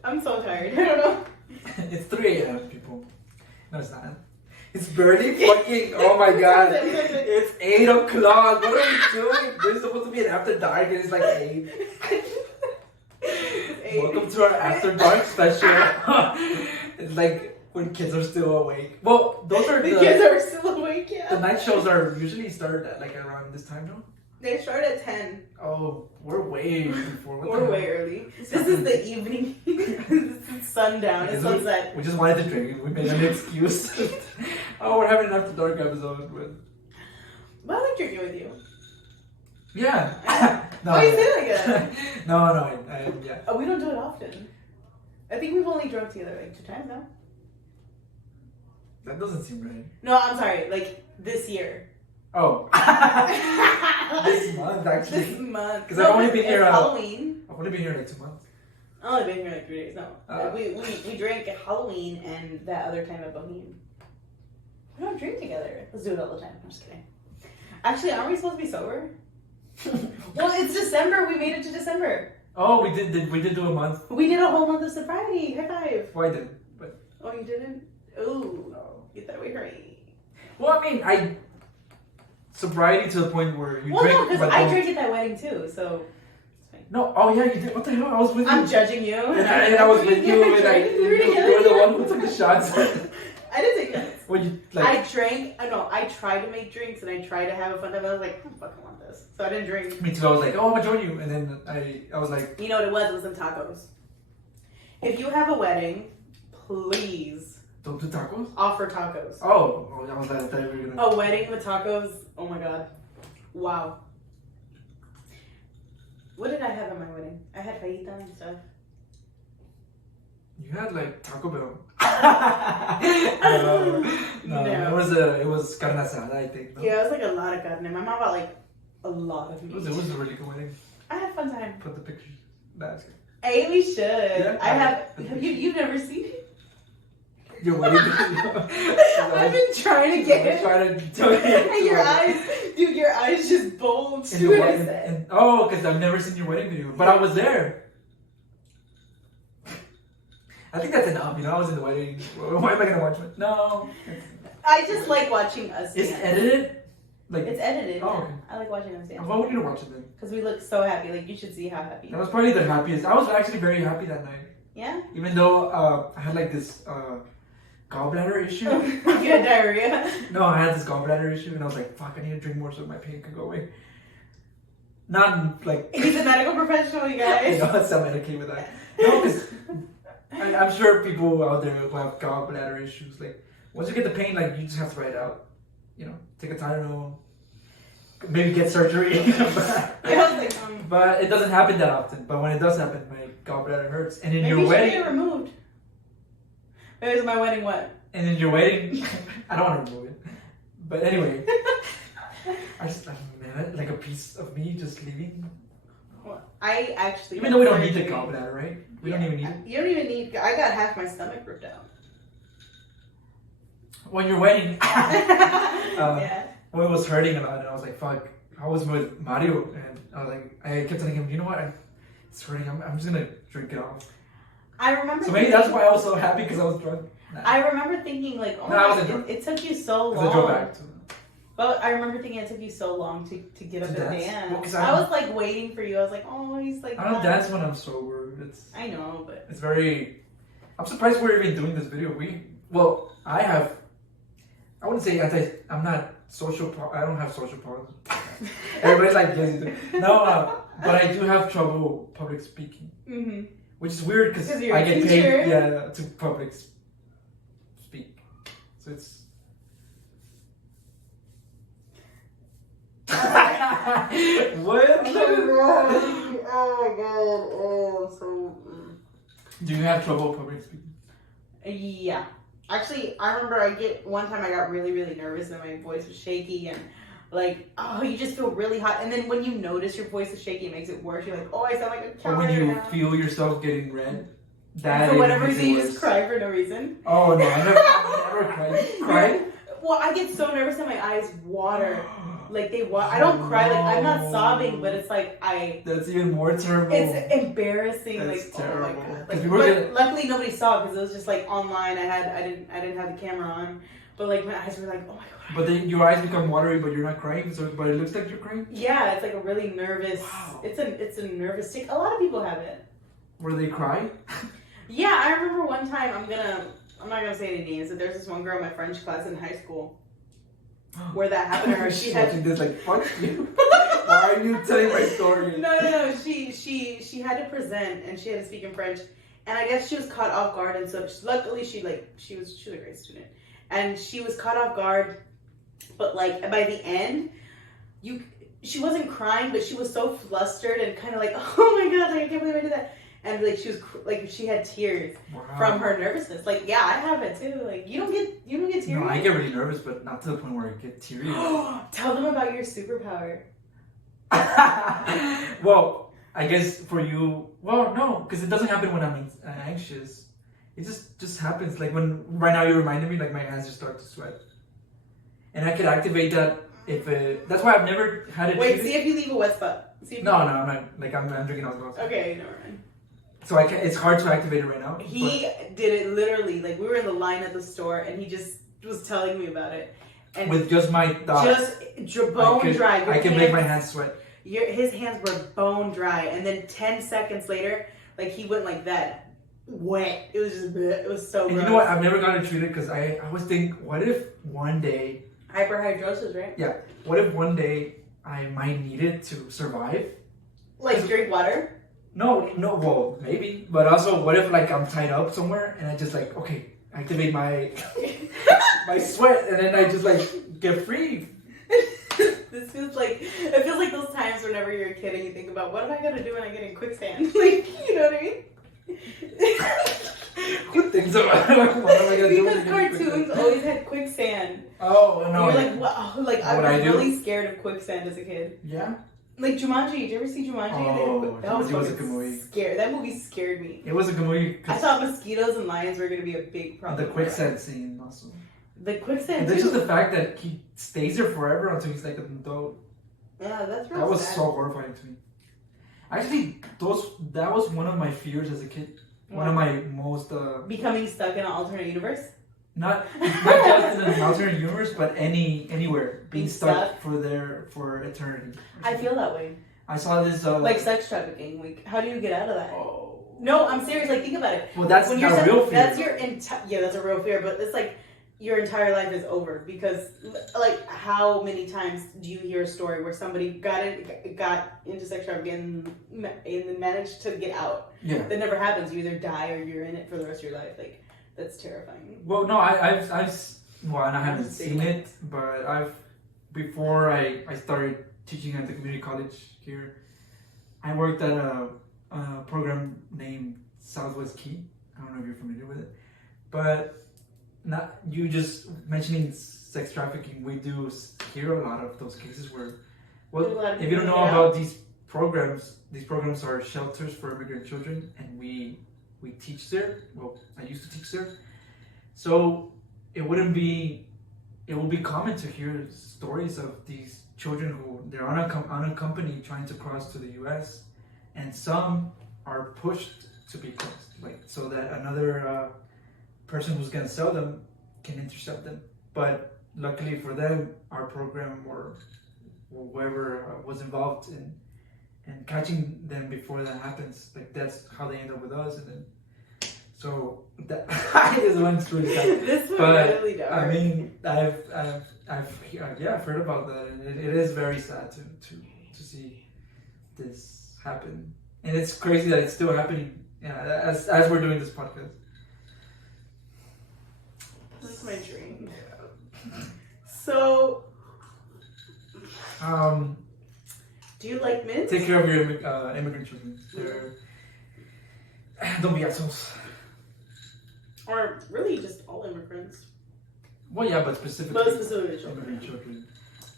I'm so tired. I don't know. It's 3 a.m. people. No, it's not. It's barely fucking. Oh my god! It's 8 o'clock. What are we doing? There's supposed to be an after dark, and it's like 8. Welcome to our after dark special. It's like when kids are still awake. Well, those are The kids are still awake. the Yeah. night shows are usually start at like around this time, no? They start at 10. Oh, we're way before. What the We're hell? way early. This is the evening. This is sundown. It's sunset. We just wanted to drink. We made an excuse. Oh, we're having an after dark episode with. But I like drinking with you. Yeah. No. Why you say like that? No. Yeah. Oh, we don't do it often. I think we've only drunk together like 2 times now. That doesn't seem right. No, I'm sorry. Like this year. Oh. This month, actually. This month. Because I've only been here. Halloween. I've only been here like 2 months. I've only been here like 3 days. No, we drank at Halloween and that other time at Bohemian. We don't drink together. Let's do it all the time. I'm just kidding. Actually, aren't we supposed to be sober? Well, it's December. We made it to December. Oh, we did do a month. We did a whole month of sobriety. High five. Well, I didn't, but. Oh, you didn't? Ooh, No. get that away from me. Well, I mean, sobriety to the point where you Well, drink. no, because but I don't- drank at that wedding too, so it's fine. No, oh yeah, you did. What the hell? I was with you. I'm judging you. And I was with you, and We were together. you were the one who took the shots. I didn't take shots. When you like. I drank. I tried to make drinks and I tried to have a fun time. I was like, I don't fucking want this, so I didn't drink. Me too. I was like, oh, I'm gonna join you, and then I was like, You know what it was? It was some tacos. If you have a wedding, please don't do tacos. offer tacos. Oh, I was like, I thought you were gonna. A wedding with tacos. Oh my god. Wow. What did I have at my wedding? I had fajita and stuff. You had like Taco Bell. No. It was carne asada, I think. No? Yeah, it was like a lot of carne. My mom bought like a lot of meat. It was a really good wedding. I had a fun time. Put the pictures. That's good. Hey, we should. Yeah, Have you've never seen it? Your wedding video. I've been trying to get it. Trying to do it. And your eyes, dude, your eyes just bulged. Oh, because I've never seen your wedding video, but I was there. I think that's enough. I was in the wedding. Why am I gonna watch it? No. I just like watching us. It's dance. edited. Like It's edited. Oh, Yeah. okay. I like watching us dance. Why would you watch it then? Because we look so happy. Like you should see how happy. That was probably the happiest. I was actually very happy that night. Yeah. Even though I had like this gallbladder issue. You had diarrhea. No, I had this gallbladder issue, and I was like, "Fuck, I need to drink more so my pain can go away." Not like He's a medical professional, you guys. I'll self-medicate with that. No, because I'm sure people out there who have gallbladder issues, like once you get the pain, like you just have to write it out. Take a Tylenol, maybe get surgery. But it doesn't happen that often. But when it does happen, my gallbladder hurts. And in your wedding, get it removed. Maybe it's my wedding. What? And in your wedding, I don't want to remove it. But anyway, man, like a piece of me just leaving. Well, I actually. Even though we don't need the gallbladder, right? We don't even need it. You don't even need. I got half my stomach ripped out. When you're wedding, Yeah. when it was hurting a lot, and I was like, "Fuck." I was with Mario, and I was like, I kept telling him, "You know what? It's hurting. I'm just gonna drink it off." I remember. So maybe that's why I was so happy because I was drunk. Nah. I remember thinking like, oh, No, I wasn't drunk. it took you so long. I drove back to. Well, I remember thinking it took you so long to get up To and dance? dance. Well, I was like waiting for you. I was like, oh, he's like. I don't dance when I'm sober. I know, but It's very. I'm surprised we're even doing this video. I wouldn't say I'm not social. I don't have social problems. Everybody's like, yes, no, but I do have trouble public speaking, which is weird because you're I a get teacher. paid, to public speak. So it's. What? Oh my god! Oh, so. Do you have trouble public speaking? Yeah. Actually, I remember one time I got really, really nervous and my voice was shaky and like, oh, you just feel really hot. And then when you notice your voice is shaky, it makes it worse. You're like, oh, I sound like a child. Or when you now. feel yourself getting red. That for whatever makes reason, it you worse. just cry for no reason. Oh no, I've never cried. Cried? Well, I get so nervous that my eyes water. Like they water. I don't cry. Like I'm not sobbing, but it's like That's even more terrible. It's embarrassing. That's like terrible. oh my god. 'Cause Like, people but luckily nobody saw because it was just like online. I didn't have the camera on, but like my eyes were like, oh my god. But then your eyes become watery, but you're not crying. But it looks like you're crying. Yeah, it's like a really nervous. Wow. It's a nervous tick. A lot of people have it. Where they cry? Yeah, I remember one time. I'm not gonna say any names, but there's this one girl in my French class in high school where that happened to her. She had watching this like, fuck you. Why are you telling my story? No. She had to present and she had to speak in French, and I guess she was caught off guard. And so luckily she was a great student, and she was caught off guard. But like by the end, she wasn't crying, but she was so flustered and kind of like, oh my god, like, I can't believe I did that. And like she had tears from her nervousness. Like yeah, I have it too. Like you don't get teary. No, I get really nervous, but not to the point where I get teary. Tell them about your superpower. Well, I guess for you, well, no, because it doesn't happen when I'm anxious. It just happens. Like when right now you reminded me, like my hands just start to sweat, and I could activate that if that's why I've never had it. Wait, see if you leave a wet spot. No, I'm not. Like I'm drinking alcohol. Okay, never mind. So it's hard to activate it right now. He did it literally. Like we were in the line at the store, and he just was telling me about it. And with just my thoughts, just bone dry. I can make my hands sweat. His hands were bone dry, and then 10 seconds later, like he went like that, wet. It was just, it was so. And gross. you know what? I've never gotten treated because I always think, what if one day hyperhidrosis, right? Yeah. What if one day I might need it to survive? Like drink water. No, well, maybe. But also, what if, like, I'm tied up somewhere and I just, like, okay, activate my my sweat and then I just, like, get free? It feels like those times whenever you're a kid and you think about, what am I going to do when I get in quicksand? Like, you know what I mean? So what am I gonna do? Because cartoons always had quicksand. Oh no! You're like, wow. Like I What was I do? really scared of quicksand as a kid. Yeah. Like Jumanji. Did you ever see Jumanji? Oh, That was Jumanji was a fucking good movie. Scary. That movie scared me. It was a good movie. I thought mosquitoes and lions were gonna be a big problem. The quicksand scene also. The quicksand. And too. there's just the fact that he stays there forever until he's like an adult. Yeah, that's real That was sad. so horrifying to me. Actually, that was one of my fears as a kid. One of my most becoming stuck in an alternate universe. not just in an alternate universe, but anywhere being Being stuck for eternity. I feel that way. I saw this Like sex trafficking. Like, how do you get out of that? Oh. No, I'm serious. Like, think about it. Well, that's When not a real fear. That's your yeah, that's a real fear. But it's like your entire life is over because, like, how many times do you hear a story where somebody got into sex trafficking and then managed to get out? Yeah. That never happens. You either die or you're in it for the rest of your life. Like, that's terrifying. Well, no, I've well, and I haven't seen it, but before I started teaching at the community college here, I worked at a program named Southwest Key. I don't know if you're familiar with it, but not you just mentioning sex trafficking. We do hear a lot of those cases where, well, if you don't know about these programs are shelters for immigrant children, and we teach there. Well, I used to teach there, so it will be common to hear stories of these children who they're unaccompanied trying to cross to the U.S. and some are pushed to be crossed, like so that another person who's going to sell them can intercept them. But luckily for them, our program or whoever was involved in catching them before that happens, like that's how they end up with us, and then so that this one's really sad. This one's really dark. I mean, I've heard about that, and it is very sad to see this happen, and it's crazy that it's still happening. Yeah, as we're doing this podcast. That's my dream. Yeah. So, do you like mints? Take care of your immigrant children. Don't be assholes. Or really just all immigrants. Well, yeah, but specifically immigrant children.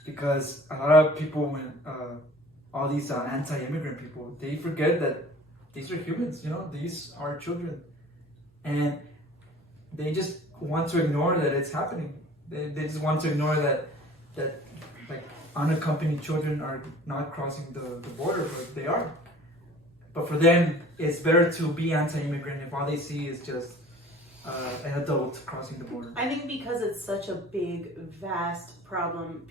Because a lot of people, when all these anti-immigrant people, they forget that these are humans, these are children. And they just want to ignore that it's happening. They just want to ignore that like unaccompanied children are not crossing the border, but they are. But for them, it's better to be anti-immigrant if all they see is just an adult crossing the border. I think because it's such a big, vast problem,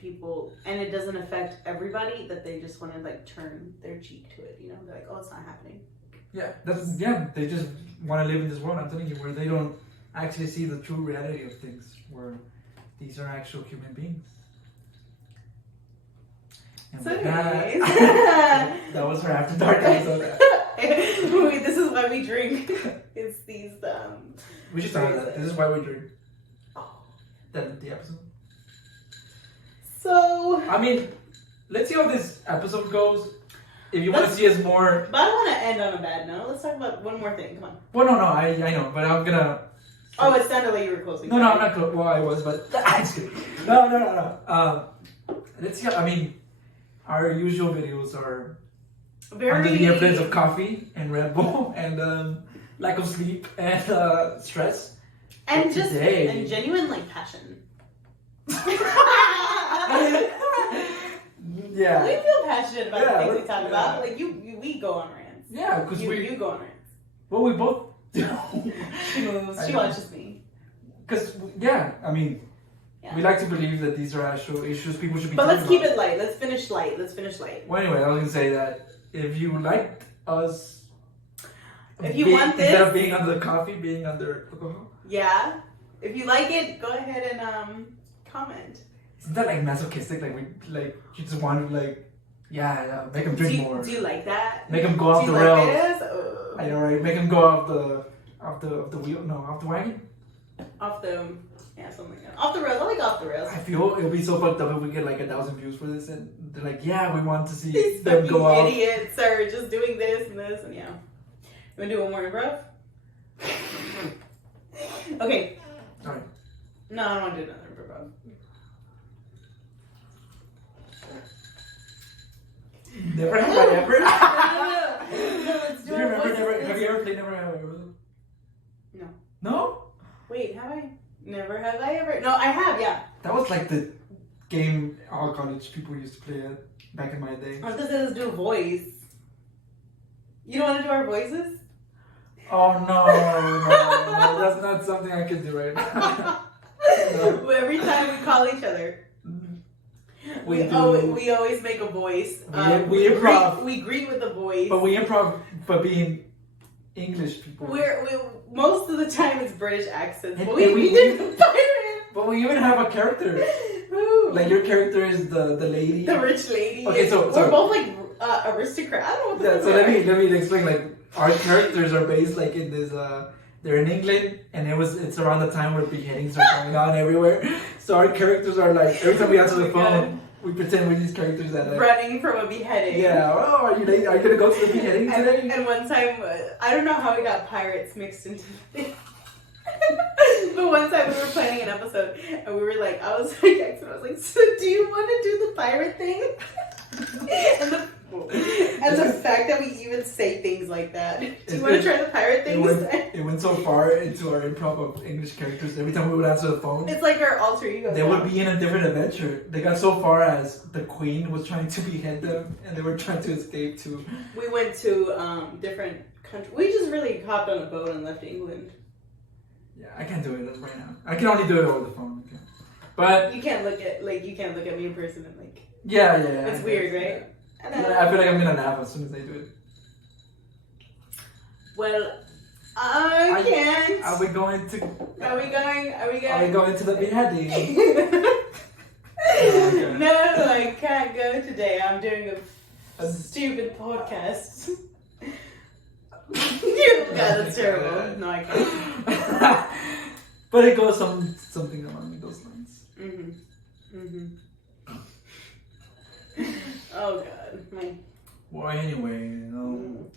and it doesn't affect everybody, that they just want to like turn their cheek to it. They're like, oh, it's not happening. Yeah, they just want to live in this world. I'm telling you, where they don't actually see the true reality of things, where these are actual human beings. And So that was her after dark episode. This is why we drink. It's these We should start with that. This is why we drink. The episode. So I mean, let's see how this episode goes. If you want to see us more, but I don't want to end on a bad note. Let's talk about one more thing. Come on. Well, no, I know, but I'm gonna. Oh, it sounded like you were closing. No, I'm not close. Well, I was, but I'm just kidding. No. Let's see. I mean, our usual videos are under the influence of coffee and Red Bull and lack of sleep and stress. And but just today, and genuine like passion. Yeah. We feel passionate about the things we talk yeah. about. Like we go on rants. Yeah, because you go on rants. Well, we both do. She moves. She watches me. Because I mean, we like to believe that these are actual issues people should be. But let's talking keep about. it light. Let's finish light. Well, anyway, I was gonna say that if you like us, if you want this, instead of being under coffee, being under alcohol. Yeah. If you like it, go ahead and comment. Isn't that like masochistic? Like you just want to make them drink more. Do you like that? Make them go off the like rails. this? I know, right? Make them go off the wheel. No, off the wagon. Something like that. Off the rails. I like off the rails. I feel it'll be so fucked up if we get like 1,000 views for this, and they're like, yeah, we want to see These them go off. idiots are just doing this and this and yeah. You wanna do one more improv? Okay. Alright. No, I don't want to do another improv. Never have I ever. No, let's Do do you it. remember never? Have you ever played Never Have I Ever? No. No? Wait, have I? Never have I ever. No, I have, yeah. That was like the game all college people used to play it back in my day. I was gonna say let's do a voice. You don't want to do our voices? Oh no, that's not something I can do right now. No. Every time we call each other, We do. we always make a voice. We improv. We greet with a voice. But we improv for being English people. We most of the time it's British accents, And but we- we did the pirate. But we even have a character. Ooh. Like your character is the lady. The rich lady. Okay, so we're both like aristocrat. I don't know what Yeah, so let me explain. Like our characters are based like in this. They're in England, and it's around the time where beheadings are going on everywhere. So our characters are like every time we answer the phone, we pretend we're these characters that running from a beheading. Yeah. Oh, are you late? Are you gonna go to the beheading today? And one time, I don't know how we got pirates mixed into the thing. But one time we were planning an episode, and we were like, I was like, so do you want to do the pirate thing? and the fact that we even say things like that. Do you want to try the pirate thing? It went so far into our improv of English characters. Every time we would answer the phone, It's like our alter ego. they would be in a different adventure. They got so far as the queen was trying to behead them, and they were trying to escape to. We went to different countries. We just really hopped on a boat and left England. Yeah, I can't do it right now. I can only do it over the phone. Okay. But You can't look at me in person and like. yeah. It's weird, right? Yeah, I feel like I'm gonna laugh as soon as I do it. Well, I can't. Are we going to? Are we going? Are we going to the beheading? No, I can't go today. I'm doing a stupid podcast. God, that's terrible. No, I can't. But it goes something along those lines. Oh God, Well, anyway,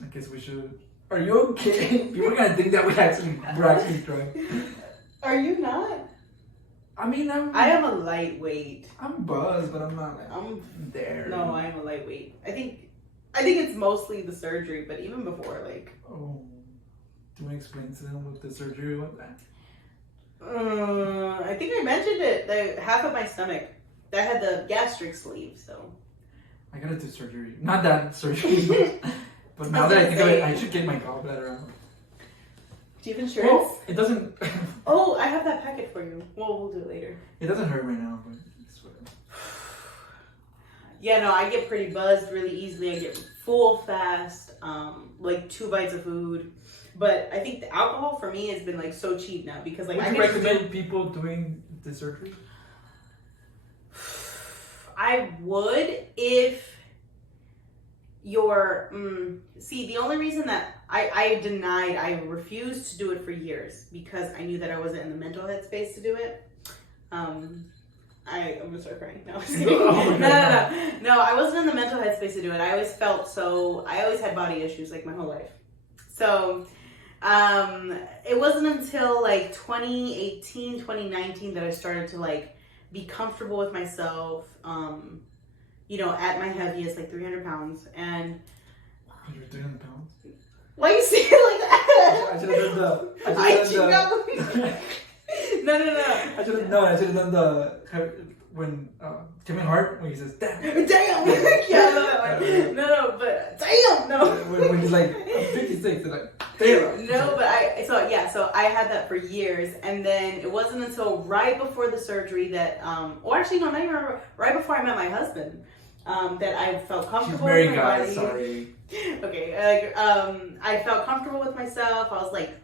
I guess we should. Are you okay? People are gonna think that we're actually drunk. Are you not? I mean, I am a lightweight. I'm buzzed, but I'm not. I'm there. No, I am a lightweight. I think it's mostly the surgery, but even before, like. Oh, do you want to explain to them what the surgery was? I think I mentioned it. Half of my stomach. I had the gastric sleeve, so. I gotta do surgery. Not that surgery, but now that I think of it, I should get my gallbladder out. Do you have insurance? Well, it doesn't. Oh, I have that packet for you. Well, we'll do it later. It doesn't hurt right now, but it's whatever. Yeah, no, I get pretty buzzed really easily. I get full fast, like 2 bites of food. But I think the alcohol for me has been like so cheap now because like would I you can recommend people doing the surgery? I would if you're see the only reason that I refused to do it for years because I knew that I wasn't in the mental headspace to do it. I'm gonna start crying. No, no, I wasn't in the mental headspace to do it. I always had body issues like my whole life. So it wasn't until like 2018, 2019 that I started to like be comfortable with myself, at my heaviest, like 300 pounds. And You're 300 pounds? why you say it like that? I should have done the. No. I should have done the when Kevin Hart when he says damn. Damn. Yeah, I love that one. No, but damn. No. When he's like I'm 56, they're like damn. No, but so I had that for years, and then it wasn't until right before the surgery that or actually no, not even right before I met my husband that I felt comfortable. She's very with my guys, body. sorry. Okay, I felt comfortable with myself. I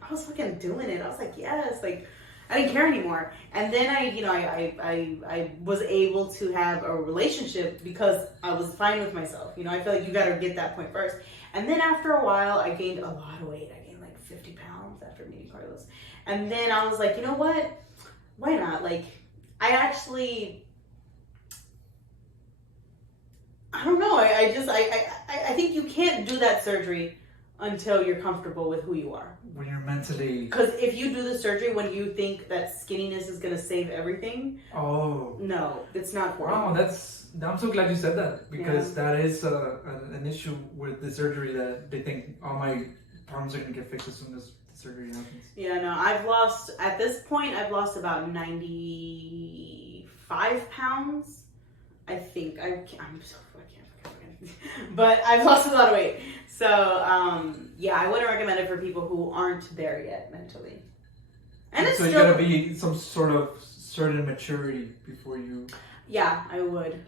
was fucking doing it. I was like, yes, like I didn't care anymore. And then I was able to have a relationship because I was fine with myself. I feel like you gotta get that point first. And then after a while, I gained a lot of weight. I gained like 50 pounds after meeting Carlos. And then I was like, you know what? Why not? Like, I don't know. I think you can't do that surgery until you're comfortable with who you are. When you're mentally. Because if you do the surgery when you think that skinniness is going to save everything, no, it's not for you. I'm so glad you said that, because that is an issue with the surgery, that they think all my problems are going to get fixed as soon as the surgery happens. Yeah, no, at this point, I've lost about 95 pounds. I think. I can't. But I've lost a lot of weight. So, yeah, I wouldn't recommend it for people who aren't there yet mentally. And it's so you gotta be some sort of certain maturity before you. Yeah, I would,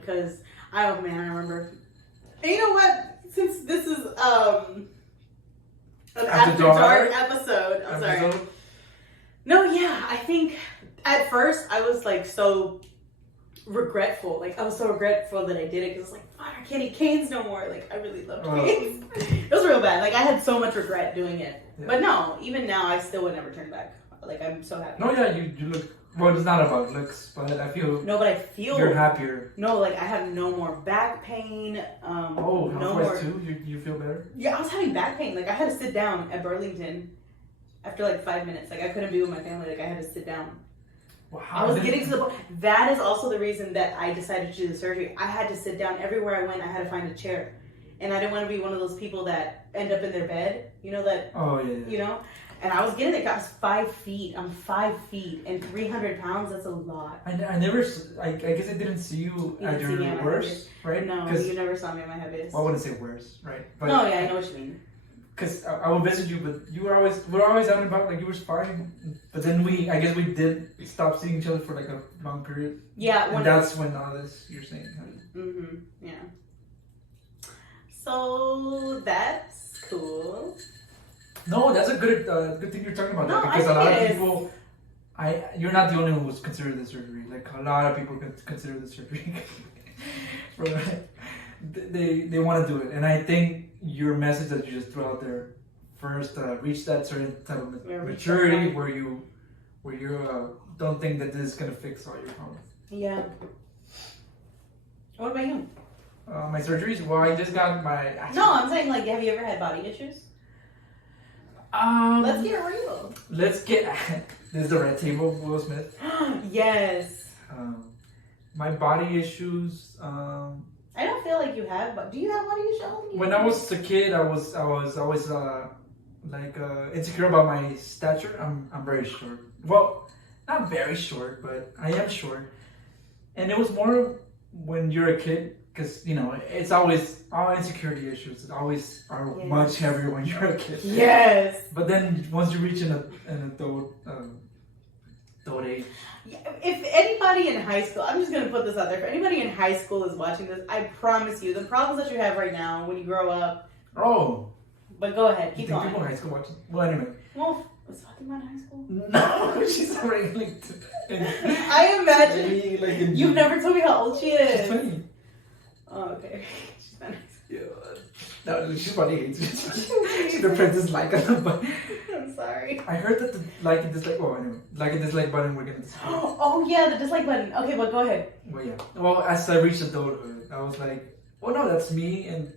because I remember. And you know what? Since this is an After Dark episode, I'm sorry. No, yeah, I think at first I was like so regretful. Like I was so regretful that I did it, because it's like, fuck, I can't eat canes no more. Like I really loved canes. It was real bad. Like I had so much regret doing it. Yeah. But no, even now I still would never turn back. Like I'm so happy. No, yeah, you look. Well, it's not about looks, but I feel. No, but I feel you're happier. No, like I have no more back pain. No more. Too? You feel better? Yeah, I was having back pain. Like I had to sit down at Burlington after like 5 minutes. Like I couldn't be with my family. Like I had to sit down. Wow. I was getting to the point. That is also the reason that I decided to do the surgery. I had to sit down everywhere I went. I had to find a chair, and I didn't want to be one of those people that end up in their bed. You know that? Oh yeah. You know. And I was getting it. I was 5 feet. I'm 5 feet and 300 pounds. That's a lot. I never. I guess I didn't see you at your worst, right? No, you never saw me at my heaviest. Well, I wouldn't say worst, right? But, no, yeah, I know what you mean. Because I would visit you, but we're always out and about. Like you were fine, but then I guess we did stop seeing each other for like a long period. Yeah, and that's when all this you're saying. Yeah. So that's cool. No, that's a good thing you're talking about. No, because a lot of people, you're not the only one who's considered the surgery. Like a lot of people consider the surgery. They want to do it, and I think your message that you just threw out there first reach that certain type of maturity where you don't think that this is gonna fix all your problems. Yeah. What about you? My surgeries. Well, I just got my. No, I'm saying like, have you ever had body issues? Let's get real. This is the red table, Will Smith. Yes. My body issues. I don't feel like you have, but do you have body issues? When I was a kid, I was always insecure about my stature. I'm very short. Well, not very short, but I am short. And it was more when you're a kid. Because, it's always all insecurity issues. It always are much heavier when you're a kid. Yes. But then once you reach an adult age. If anybody in high school, I'm just going to put this out there. If anybody in high school is watching this, I promise you, the problems that you have right now when you grow up. Oh. But go ahead. Keep going. People in high school watching? Well, anyway. Well, was Fatima in high school? No, she's already linked. I imagine. You've never told me how old she is. She's 20. Oh, okay. She's not nice. Yeah. No, she's funny. She's the princess like on the button. I'm sorry. I heard that the like and dislike. Oh, anyway, like and dislike button we're gonna discuss. Oh yeah, the dislike button. Okay, but go ahead. Well, yeah. Well, as I reached adulthood, I was like, oh no, that's me, and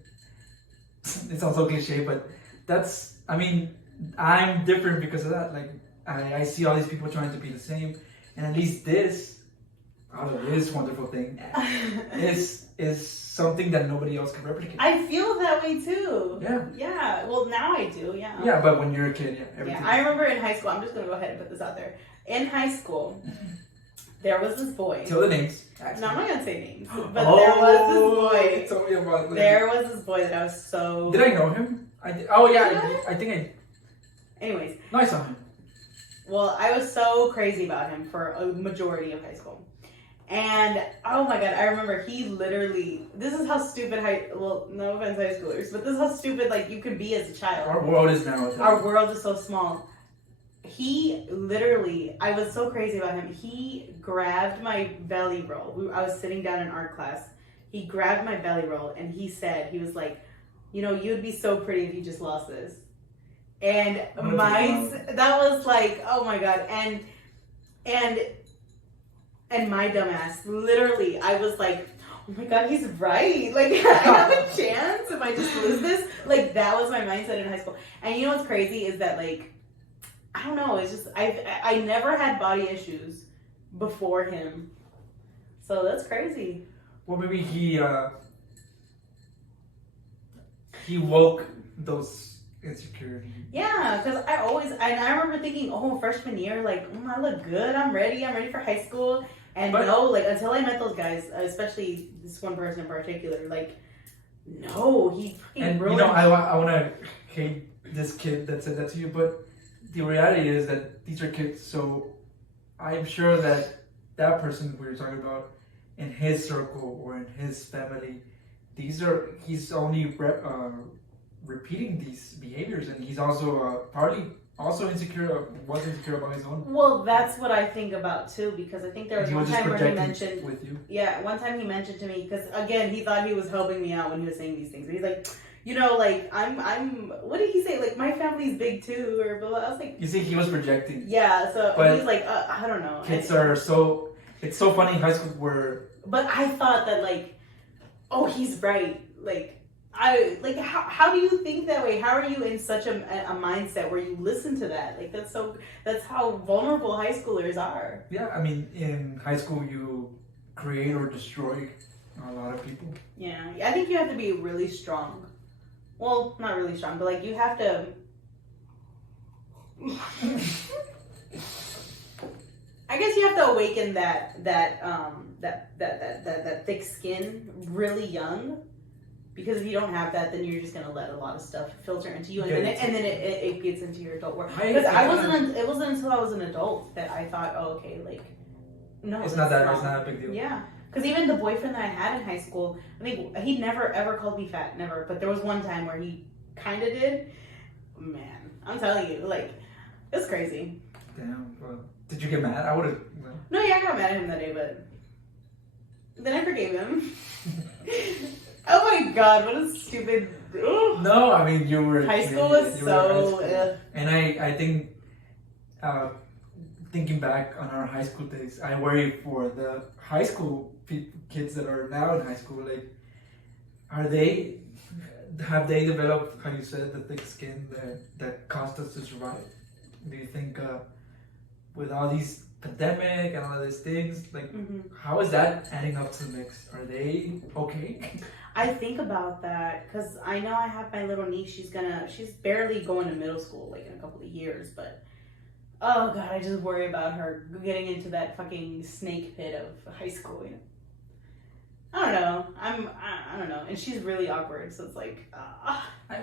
it sounds so cliche, but that's. I mean, I'm different because of that. Like, I see all these people trying to be the same, and at least this wonderful thing is something that nobody else can replicate. I feel that way too. Yeah. Yeah. Well, now I do. Yeah. Yeah, but when you're a kid, everything. Yeah, I remember in high school. I'm just gonna go ahead and put this out there. In high school, there was this boy. Tell the names. No, I'm not gonna say names, but there was this boy. Tell me about it. There was this boy that I was so. Did I know him? Oh yeah, I think I. Anyways. No, I saw him. Well, I was so crazy about him for a majority of high school. And, oh my god, I remember he literally, this is how stupid, well, no offense high schoolers, but this is how stupid, like, you can be as a child. Our world is now. Our world is so small. He literally, I was so crazy about him, he grabbed my belly roll. I was sitting down in art class. He grabbed my belly roll and he was like, you'd be so pretty if you just lost this. And that was like, oh my god, and my dumbass, literally, I was like, oh my god, he's right. Like, I have a chance if I just lose this. Like, that was my mindset in high school. And you know what's crazy is that, like, I don't know. It's just, I never had body issues before him. So that's crazy. Well, maybe he woke those insecurities. Yeah, because I remember thinking, oh, freshman year, like, I look good, I'm ready for high school. And no, like, until I met those guys, especially this one person in particular, like, no, he And, ruined. you know, I want to hate this kid that said that to you, but the reality is that these are kids, so I'm sure that that person we were talking about in his circle or in his family, he's only repeating these behaviors, and he's also partly also was insecure about his own. Well, that's what I think about too, because I think there was one time where he mentioned with you. Yeah, one time he mentioned to me, because again, he thought he was helping me out when he was saying these things. He's like, you know, like, I'm, what did he say? Like, my family's big too, or blah, blah. I was like, You see, he was projecting. yeah, so But he was like, I don't know. Kids are so, it's so funny in high school where. But I thought that, like, oh, he's right. Like, how do you think that way? How are you in such a mindset where you listen to that? Like, that's how vulnerable high schoolers are. Yeah, I mean, in high school, you create or destroy a lot of people. Yeah, I think you have to be really strong. Well, not really strong, but like you have to. I guess you have to awaken that thick skin really young, because if you don't have that, then you're just gonna let a lot of stuff filter into you, and then it gets into your adult world. Because it wasn't until I was an adult that I thought, oh, okay, like, no, it's not a big deal. Yeah. Because even the boyfriend that I had in high school, I think he never ever called me fat, never. But there was one time where he kind of did. Man, I'm telling you, like, it's crazy. Damn. Well, did you get mad? I would have. No, yeah, I got mad at him that day, but then I forgave him. Oh my god, what a stupid. Ugh. No, I mean you were. High school was so. And I think. Thinking back on our high school days, I worry for the high school kids that are now in high school. Like, have they developed, how you said, the thick skin that caused us to survive? Do you think with all these pandemic and all these things, like, how is that adding up to the mix? Are they okay? I think about that because I know I have my little niece. She's barely going to middle school, like, in a couple of years, but. Oh god, I just worry about her getting into that fucking snake pit of high school. I don't know. I don't know, and she's really awkward, so it's like.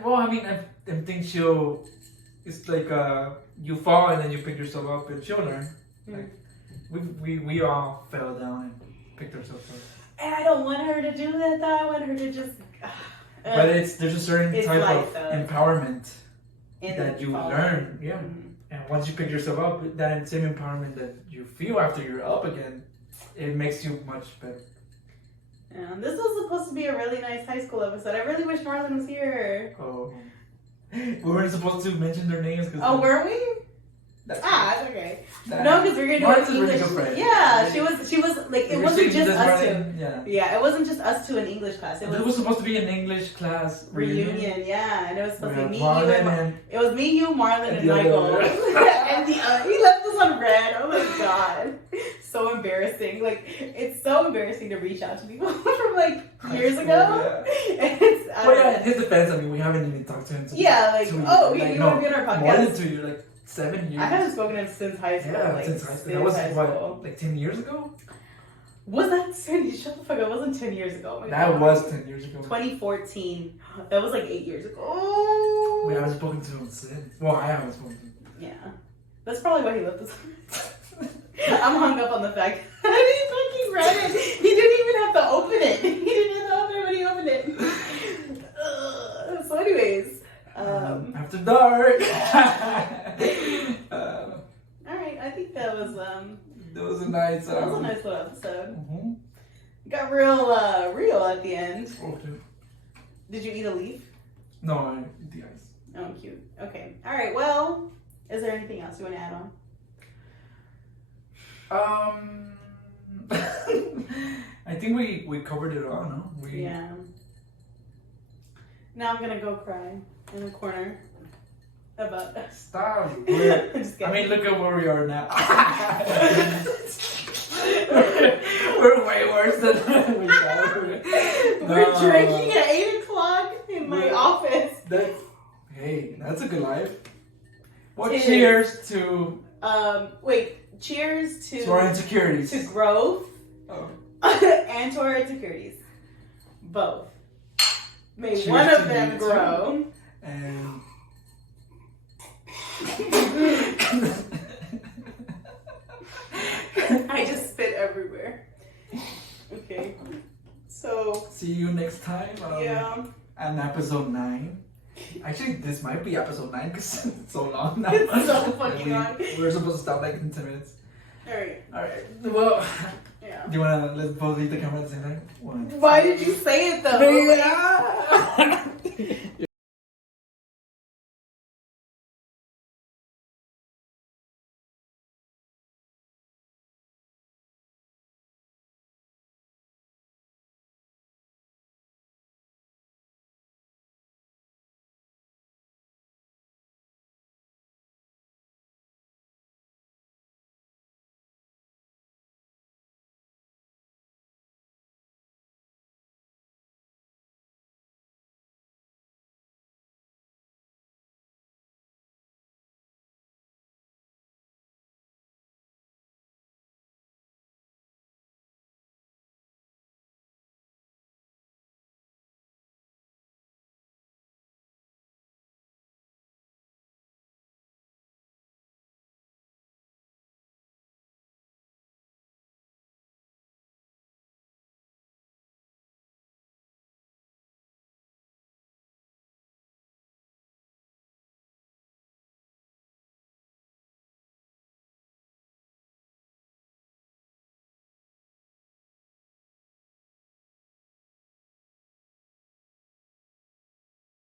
Well, I mean, I think she'll. It's like you fall and then you pick yourself up, and she'll learn. Like we all fell down and picked ourselves up. And I don't want her to do that. Though. I want her to just. But there's a certain type of empowerment that you learn. Yeah. Mm-hmm. And once you pick yourself up, that same empowerment that you feel after you're up again, it makes you much better. Yeah, this was supposed to be a really nice high school episode. I really wish Marlon was here. Oh. We weren't supposed to mention their names. Were we? That's okay. No, because we're gonna do Marlon's an English. Really good friend. Yeah, she was like, it wasn't just us two. Yeah, it wasn't just us two in English class. It was supposed to be an English class reunion. Yeah, and it was supposed to be me, Marlon, it was me, you, Marlon, and Michael. And he left us on red. Oh my god, so embarrassing. Like, it's so embarrassing to reach out to people from like years ago. Yeah. Well, in his defense, I mean, we haven't even talked to him. Yeah, like, you want to be on our podcast? More than 2 years, like 7 years. I haven't spoken to him since high school. Yeah, like, since high school. That was what, like 10 years ago? Was that 10? Shut the fuck up. It wasn't 10 years ago. That was 10 years ago. 2014. That was like 8 years ago. Oh. We haven't spoken to him since. Well, I haven't spoken to him. Yeah. That's probably why he left us. I'm hung up on the fact that he fucking read it. He didn't even have to open it. He didn't have to open it when he opened it. So anyways. After dark. Alright, I think that was a nice little episode. Mm-hmm. Got real at the end. Okay. Did you eat a leaf? No, I ate the ice. Oh, cute. Okay. Alright, well, is there anything else you want to add on? I think we covered it all, no? Yeah. Now I'm gonna go cry in the corner about us. Stop. I'm just kidding. I mean, look at where we are now. We're way worse than we thought. We're drinking at 8 o'clock in my office. Hey, that's a good life. Well, Cheers. cheers to Cheers our insecurities. to growth Oh. and to our insecurities. Both. May Cheers one to of them you grow. And I just spit everywhere. Okay. So see you next time. yeah. On episode 9. Actually, this might be episode 9 because it's so long now. It's so fucking long. We're supposed to stop like in 10 minutes. Alright. Alright. Well, Yeah. do you want to let's both leave the camera at the same time? 1. Why did you say it though? Yeah.